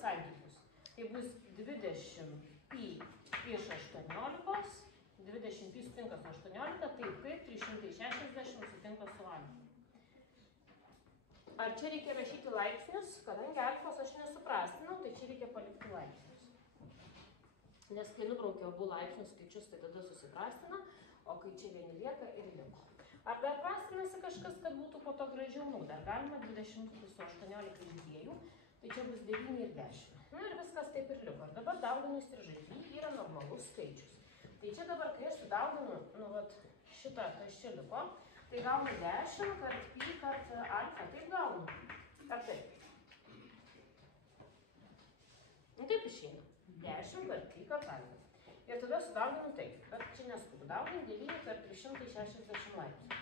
santykius. Tai bus 20pi iš 18, 20pi sutinka su 18, taip kaip 360 sutinka su alfa. Ar čia reikia rašyti laipsnius? Kadangi alfos aš nesuprastinau, tai čia reikia palikti laipsnius. Nes kai nubraukiau abu laipsnių skaičius, tai tada susiprastina, o kai čia vieni lieka ir liko. Ar dar prastinasi kažkas, kad būtų po to gražiau? Nu, dar galima 20 su 18 iš 2, tai čia bus 9 ir 10. Na ir viskas taip ir liko. Ir dabar dauginu įstrižai. Pi yra normalus skaičius. Tai čia dabar, kai aš sudauginu, nu, vat, šitą, kas čia liko, tai gaunu 10 kart pi kart alfa. Taip gaunu. Ar taip? Nu, taip išeina. 10 kart pi kart alfa. Ir tada sudauginu taip, bet čia neskubu dauginti 9 kart 360 laipsnių.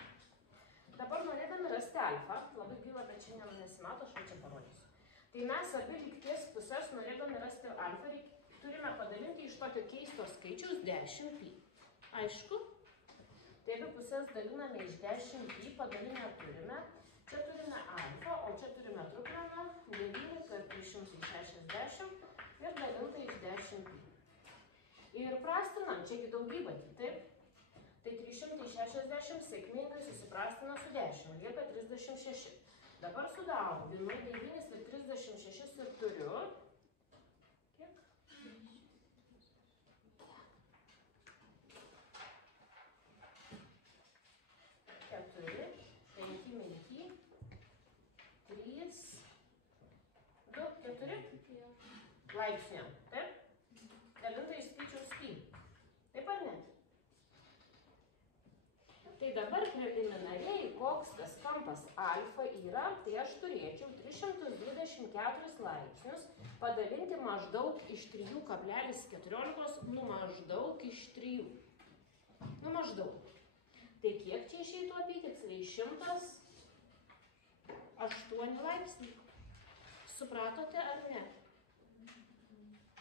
Dabar norėdami rasti alfą, labai gaila, bet čia nesimato, aš čia parodysiu. Tai mes abi lygties pusės norėdami rasti alfą, turime padalinti iš tokio keisto skaičiaus 10pi. Aišku? Tai abi pusės daliname iš 10pi, padalinę turime. Čia turime alfą, o čia turime trupmeną 9 kart 360 ir dalinta iš 10pi. Ir prastinam, čiagi daugybė, taip? Tai 360 sėkmingai susiprastina su 10, lieka 36. Dabar sudauginu 9 ir 36 ir turiu. Kiek? 4, 5 menki, 3, 2, 4 laipsnio, taip? Dalinta iš skaičiaus pi. Taip ar ne? Tai dabar preliminariai, koks tas kampas alfa yra, tai aš turėčiau 324 laipsnius padalinti maždaug iš 3,14, nu maždaug iš 3. Nu maždaug. Tai kiek čia išeitų apytiksliai? 108 laipsniai. Supratote ar ne?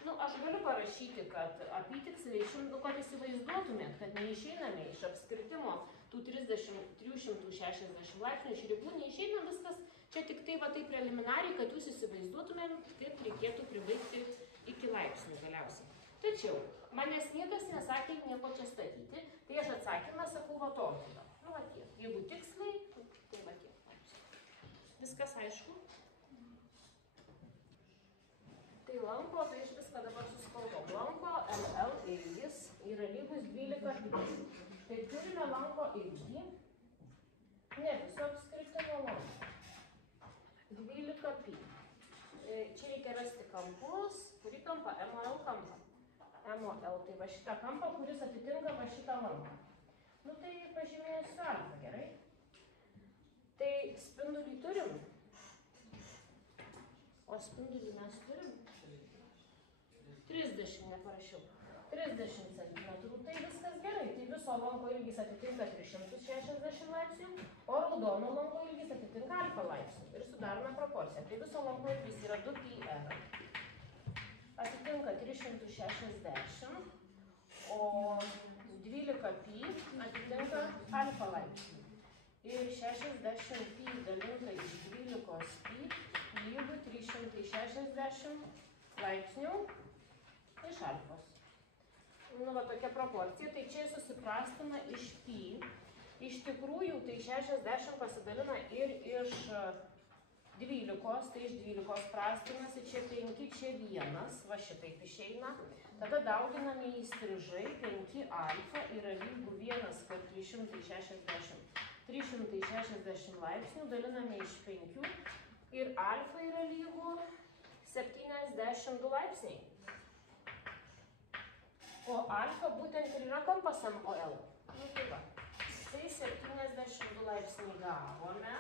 Nu, aš galiu parašyti, kad apytiksliai, kad įsivaizduotumėt, kad neišeiname iš apskritimo tų 360 laipsnių iš ribų, neišeinam viskas, čia tik tai va tai preliminariai, kad jūs įsivaizduotumėm, kaip reikėtų pribaigti iki laipsnių galiausiai. Tačiau, manęs niekas nesakė nieko čia statyti, tai aš atsakymą sakau va tokį. Nu, va tiek. Jeigu tiksliai, tai va tiek. Viskas aišku? Tai lanko, tai iš viską dabar suspalvom. Lanko LL ilgis yra lygus 12pi. Tai turime lanko ilgį, ne viso apskritimo lanko. 12pi. Čia reikia rasti kampus, kurį kampą? MOL kampą. MOL, tai va šitą kampą, kuris atitinka va šitą lanką. Nu tai pažymėsiu alfa, gerai? Tai spindulį turim. O spindulį mes turim? 30 neparašiau. 30 cm. Tai viskas gerai. Tai viso lanko ilgis atitinka 360 laipsnių, o raudono lanko ilgis atitinka alfa laipsnių. Ir sudarome proporciją. Tai viso lanko ilgis yra 2πr. Atitinka 360, o 12pi atitinka alfa laipsnių. Ir 60pi dalinta iš 12pi lygu 360 laipsnių iš alfos. Nu, va tokia proporcija, tai čia susiprastina iš pi. Iš tikrųjų, tai 60 pasidalina ir iš 12, tai iš 12 prastinasi, čia 5, čia 1, va šitaip išeina. Tada dauginame įstrižai, 5 alfa yra lygu 1 kart 360. 360 laipsnių daliname iš 5 ir alfa yra lygu 72 laipsniai. O alfa būtent ir yra kampas MOL. Nu tai va. Tai 72 laipsniai gavome.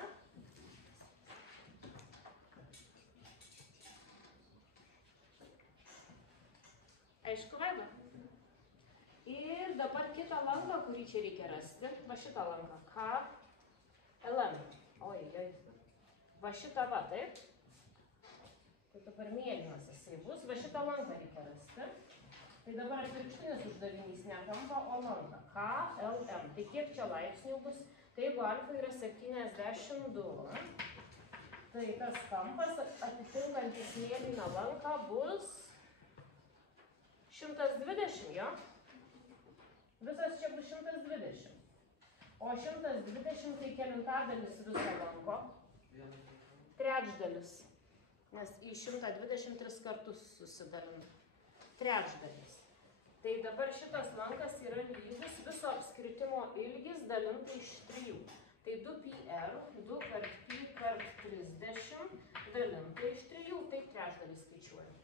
Aišku, vaida? Ir dabar kitą lanką, kurį čia reikia rasti. Va šitą lanką. K, LM. Oi. Va šitą va, taip? Tai dabar mėlynas jisai bus. Va šitą lanką reikia rasti. Tai dabar atvirkštinis uždavinys ne kampą, o lanką. KLM. Tai kiek čia laipsnių bus? Tai jeigu alfa yra 72, tai tas kampas atitinkantis mėlyną lanką bus 120, jo? Visas čia bus 120. O 120 tai kelintadalis viso lanko? Trečdalis. Nes į 120 3 kartus susidalina. Trečdalis. Tai dabar šitas lankas yra lygus viso apskritimo ilgis dalinta iš 3. Tai 2πr, 2 kart pi kart 30 dalinta iš 3, tai trečdalis skaičiuojam.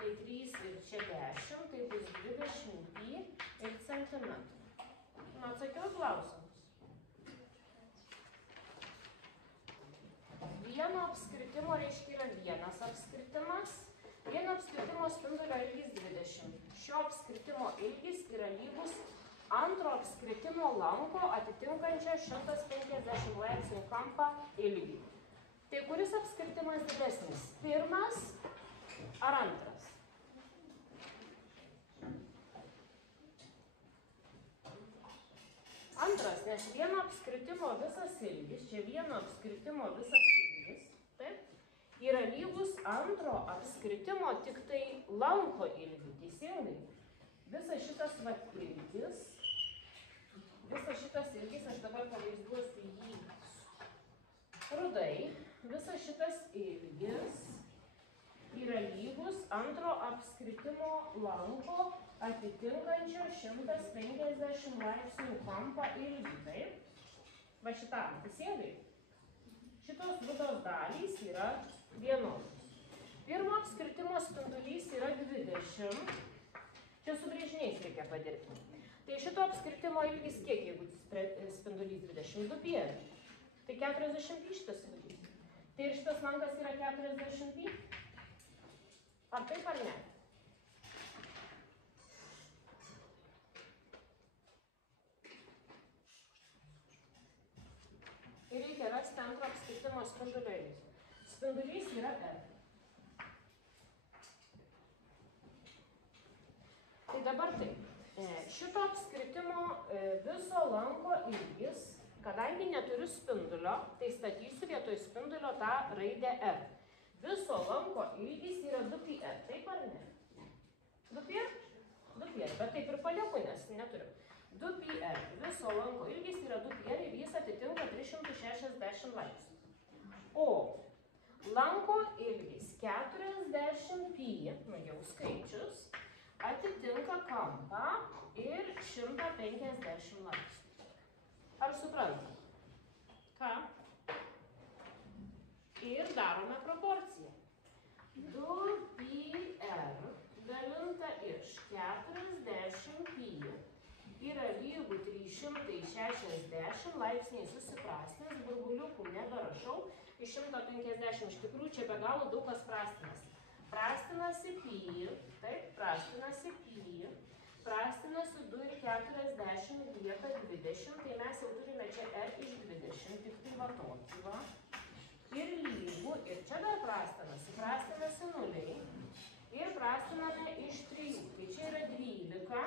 Tai 3 ir čia 10, tai bus 20 pi ir centimetrų. Nu, atsakiau klausimus. Vieno apskritimo reiškia yra vienas apskritimas. Vieno apskritimo spindulio ilgis 20. Šio apskritimo ilgis yra lygus antro apskritimo lanko atitinkančio 150 laipsnių kampą ilgį. Tai kuris apskritimas didesnis? Pirmas ar antras? Antras, nes vieno apskritimo visas ilgis, čia vieno apskritimo visas ilgis, taip, yra lygus antro apskritimo tik tai lanko ilgiui, teisingai. Visas šitas ilgis, aš dabar pavaizduosiu jį rudai, visas šitas ilgis yra lygus antro apskritimo lanko atitinkančio 150 laipsnių kampą ilgį, taip? Va šitam, teisingai? Šitos rudos dalys yra vienodos. Pirmo apskritimo spindulys yra 20. Čia su brėžiniais reikia padirbti. Tai šito apskritimo ilgis kiek, jeigu spindulys 20? 2πr. Tai 40 pi šitas ilgis. Tai ir šitas lankas yra 40 pi? Ar taip ar ne? Ir reikia rasti antro apskritimo spindulio ilgį. Spindulys yra R. Tai dabar taip. Šito apskritimo viso lanko ilgis, kadangi neturiu spindulio, tai statysiu vietoj spindulio tą raidę R. Viso lanko ilgis yra 2πr, taip ar ne? 2πr? 2πr, bet taip ir palieku, nes neturiu. 2πr, viso lanko ilgis yra 2πr ir jis atitinka 360 laipsnių. O lanko ilgis 40 pi, nu jau skaičius, atitinka kampą ir 150 laipsnių. Ar suprantate? Ką? Ir darome proporciją. 2πr dalinta iš 40 pi yra lygų 360 laipsniai susiprastinęs, burbuliukų neberašau, iš 150 iš tikrųjų čia be galo daug kas prastinas. Prastinasi pi, taip, prastinasi pi, prastinasi 2 ir 40 lieka 20, tai mes jau turime čia r iš 20, tik tai va tokį va. Ir lygų, ir čia dar prastinasi nuliai, ir prastiname iš 3, tai čia yra 12,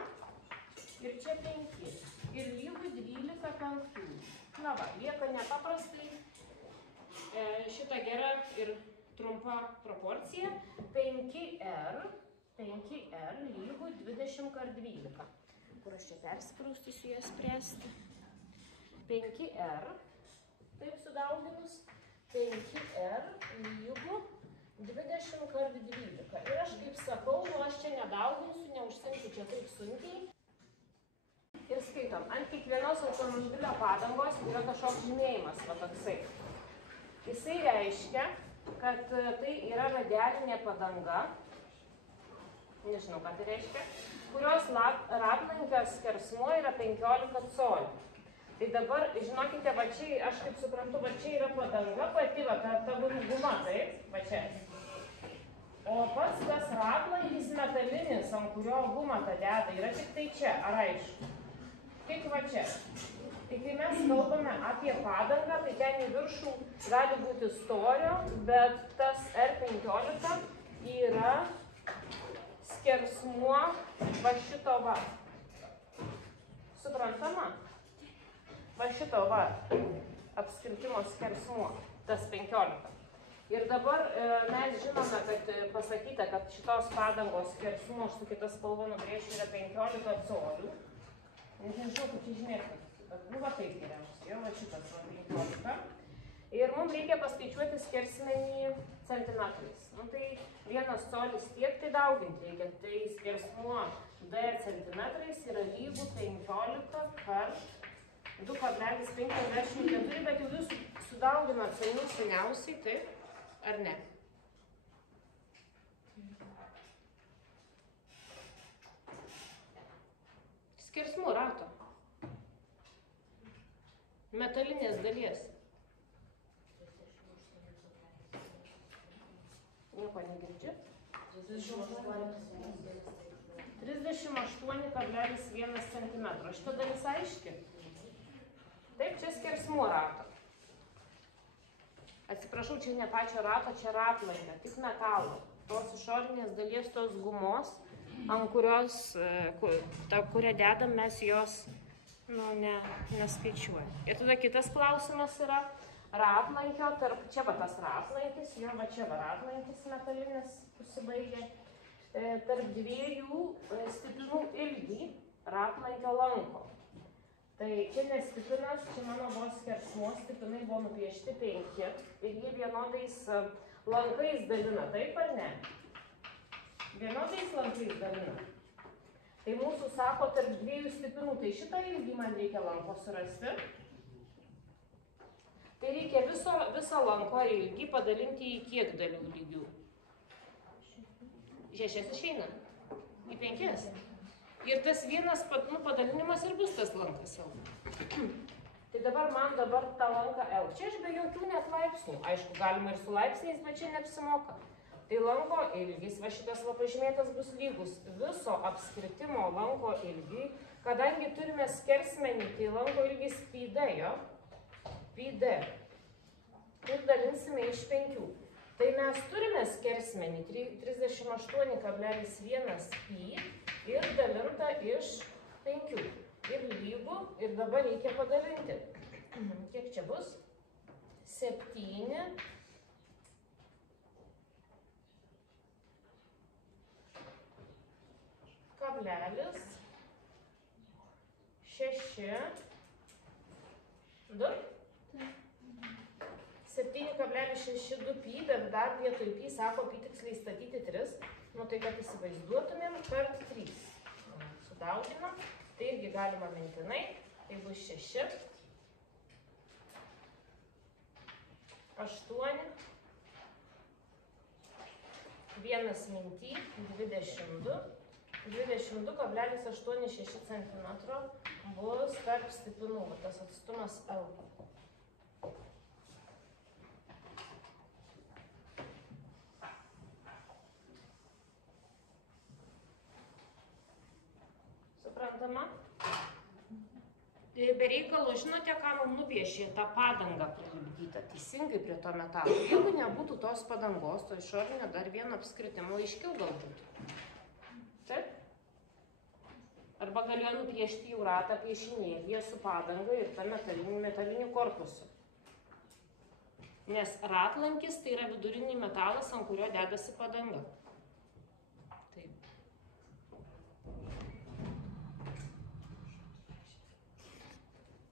ir čia 5, ir lygų 12 penktųjų. Na va, lieka nepaprastai šita gera ir trumpa proporcija, 5r lygų 20 kart 12. Kur aš čia persikraustysiu jas spręsti? 5r, taip sudauginus, 5r lygų 20 kart 12. Ir aš kaip sakau, nu aš čia nedauginsiu, neužsimsiu čia taip sunkiai. Ir skaitom, ant kiekvienos automobilio padangos yra kažkoks žymėjimas, va toksai. Jisai reiškia, kad tai yra radialinė padanga, nežinau, ką tai reiškia, kurios ratlankės skersmuo yra 15 colių. Tai dabar, žinokite, va čia, aš kaip suprantu, va čia yra padanga pati, va ta guma, taip, va čia. O pats tas ratlankis metalinis, ant kurio gumą tą deda, yra tik tai čia, ar aišku? Tik va čia. Tai kai mes kalbame apie padangą, tai ten į viršų gali būti storio, bet tas R15 yra skersmuo va šito va. Suprantama? Va šito va apskritimo skersmuo, tas 15. Ir dabar mes žinome, kad pasakyta, kad šitos padangos skersmuo, aš su kita spalva nubrėšiu, yra 15 colių. Nežinau, kaip čia žymėti. Nu, va taip geriausiai, jo, va šitas va 15. Ir mums reikia paskaičiuoti skersmenį centimetrais. Nu, tai 1 colis tiek, tai dauginti reikia. Tai skersmuo d centimetrais yra lygu 15 kart 2,54, bet jau jūs sudauginat seniausiai, taip? Ar ne? Skersmuo rato. Metalinės dalies. Nieko negirdžiu. 38,1 cm. Šita dalis aiški. Taip, čia skersmuo rato. Atsiprašau, čia ne pačio rato, čia ratlankė, tik metalo. Tos išorinės dalies, tos gumos, ant kurios, kurią dedam, mes jos neskaičiuojam. Ir tada kitas klausimas yra ratlankio, čia va tas ratlankis, jo va čia va ratlankis metalinis pasibaigia, tarp dviejų stipinų ilgį ratlankio lanko. Tai čia nestipinas, čia mano buvo skersmuo, stipinai buvo nupiešti 5 ir jie vienodais lankais dalina, taip ar ne? Vienodais lankais dalina. Tai mūsų sako tarp dviejų stipinų, tai šitą ilgį man reikia lanko surasti. Tai reikia visą lanko ilgį padalinti į kiek dalių lygių? 6 išeina. Į 5. Ir tas vienas padalinimas ir bus tas lankas L. Tai dabar man tą lanką L. Čia aš be jokių net laipsnių. Aišku, galima ir su laipsniais, bet čia neapsimoka. Tai lanko ilgis, va šitas va pažymėtas bus lygus viso apskritimo lanko ilgiui. Kadangi turime skersmenį, tai lanko ilgis pi d, jo? Pi d. Ir dalinsime iš 5. Tai mes turime skersmenį 38,1 pi ir dalinta iš 5. Ir lygų, ir dabar reikia padalinti. Kiek čia bus? 7. Kablelis 6 2 7,62 pi, bet dar vietoj pi sako pi tiksliai statyti 3. Nu tai kad įsivaizduotumėm kart 3. Sudauginam, tai irgi galima mintinai, tai bus 6 8 1 minty 22 22,86 cm bus tarp stipinų, tas atstumas L. Suprantama? Be reikalo, žinote, ką mums nupiešė tą padangą prilipdytą teisingai prie to metalo. Jeigu nebūtų tos padangos, to išorinio dar vieno apskritimo aiškiau galbūt. Taip? Arba galėjo nupiešti jau ratą piešinėlyje su padanga ir tą metaliniu korpusu. Nes ratlankis tai yra vidurinis metalas, ant kurio dedasi padanga.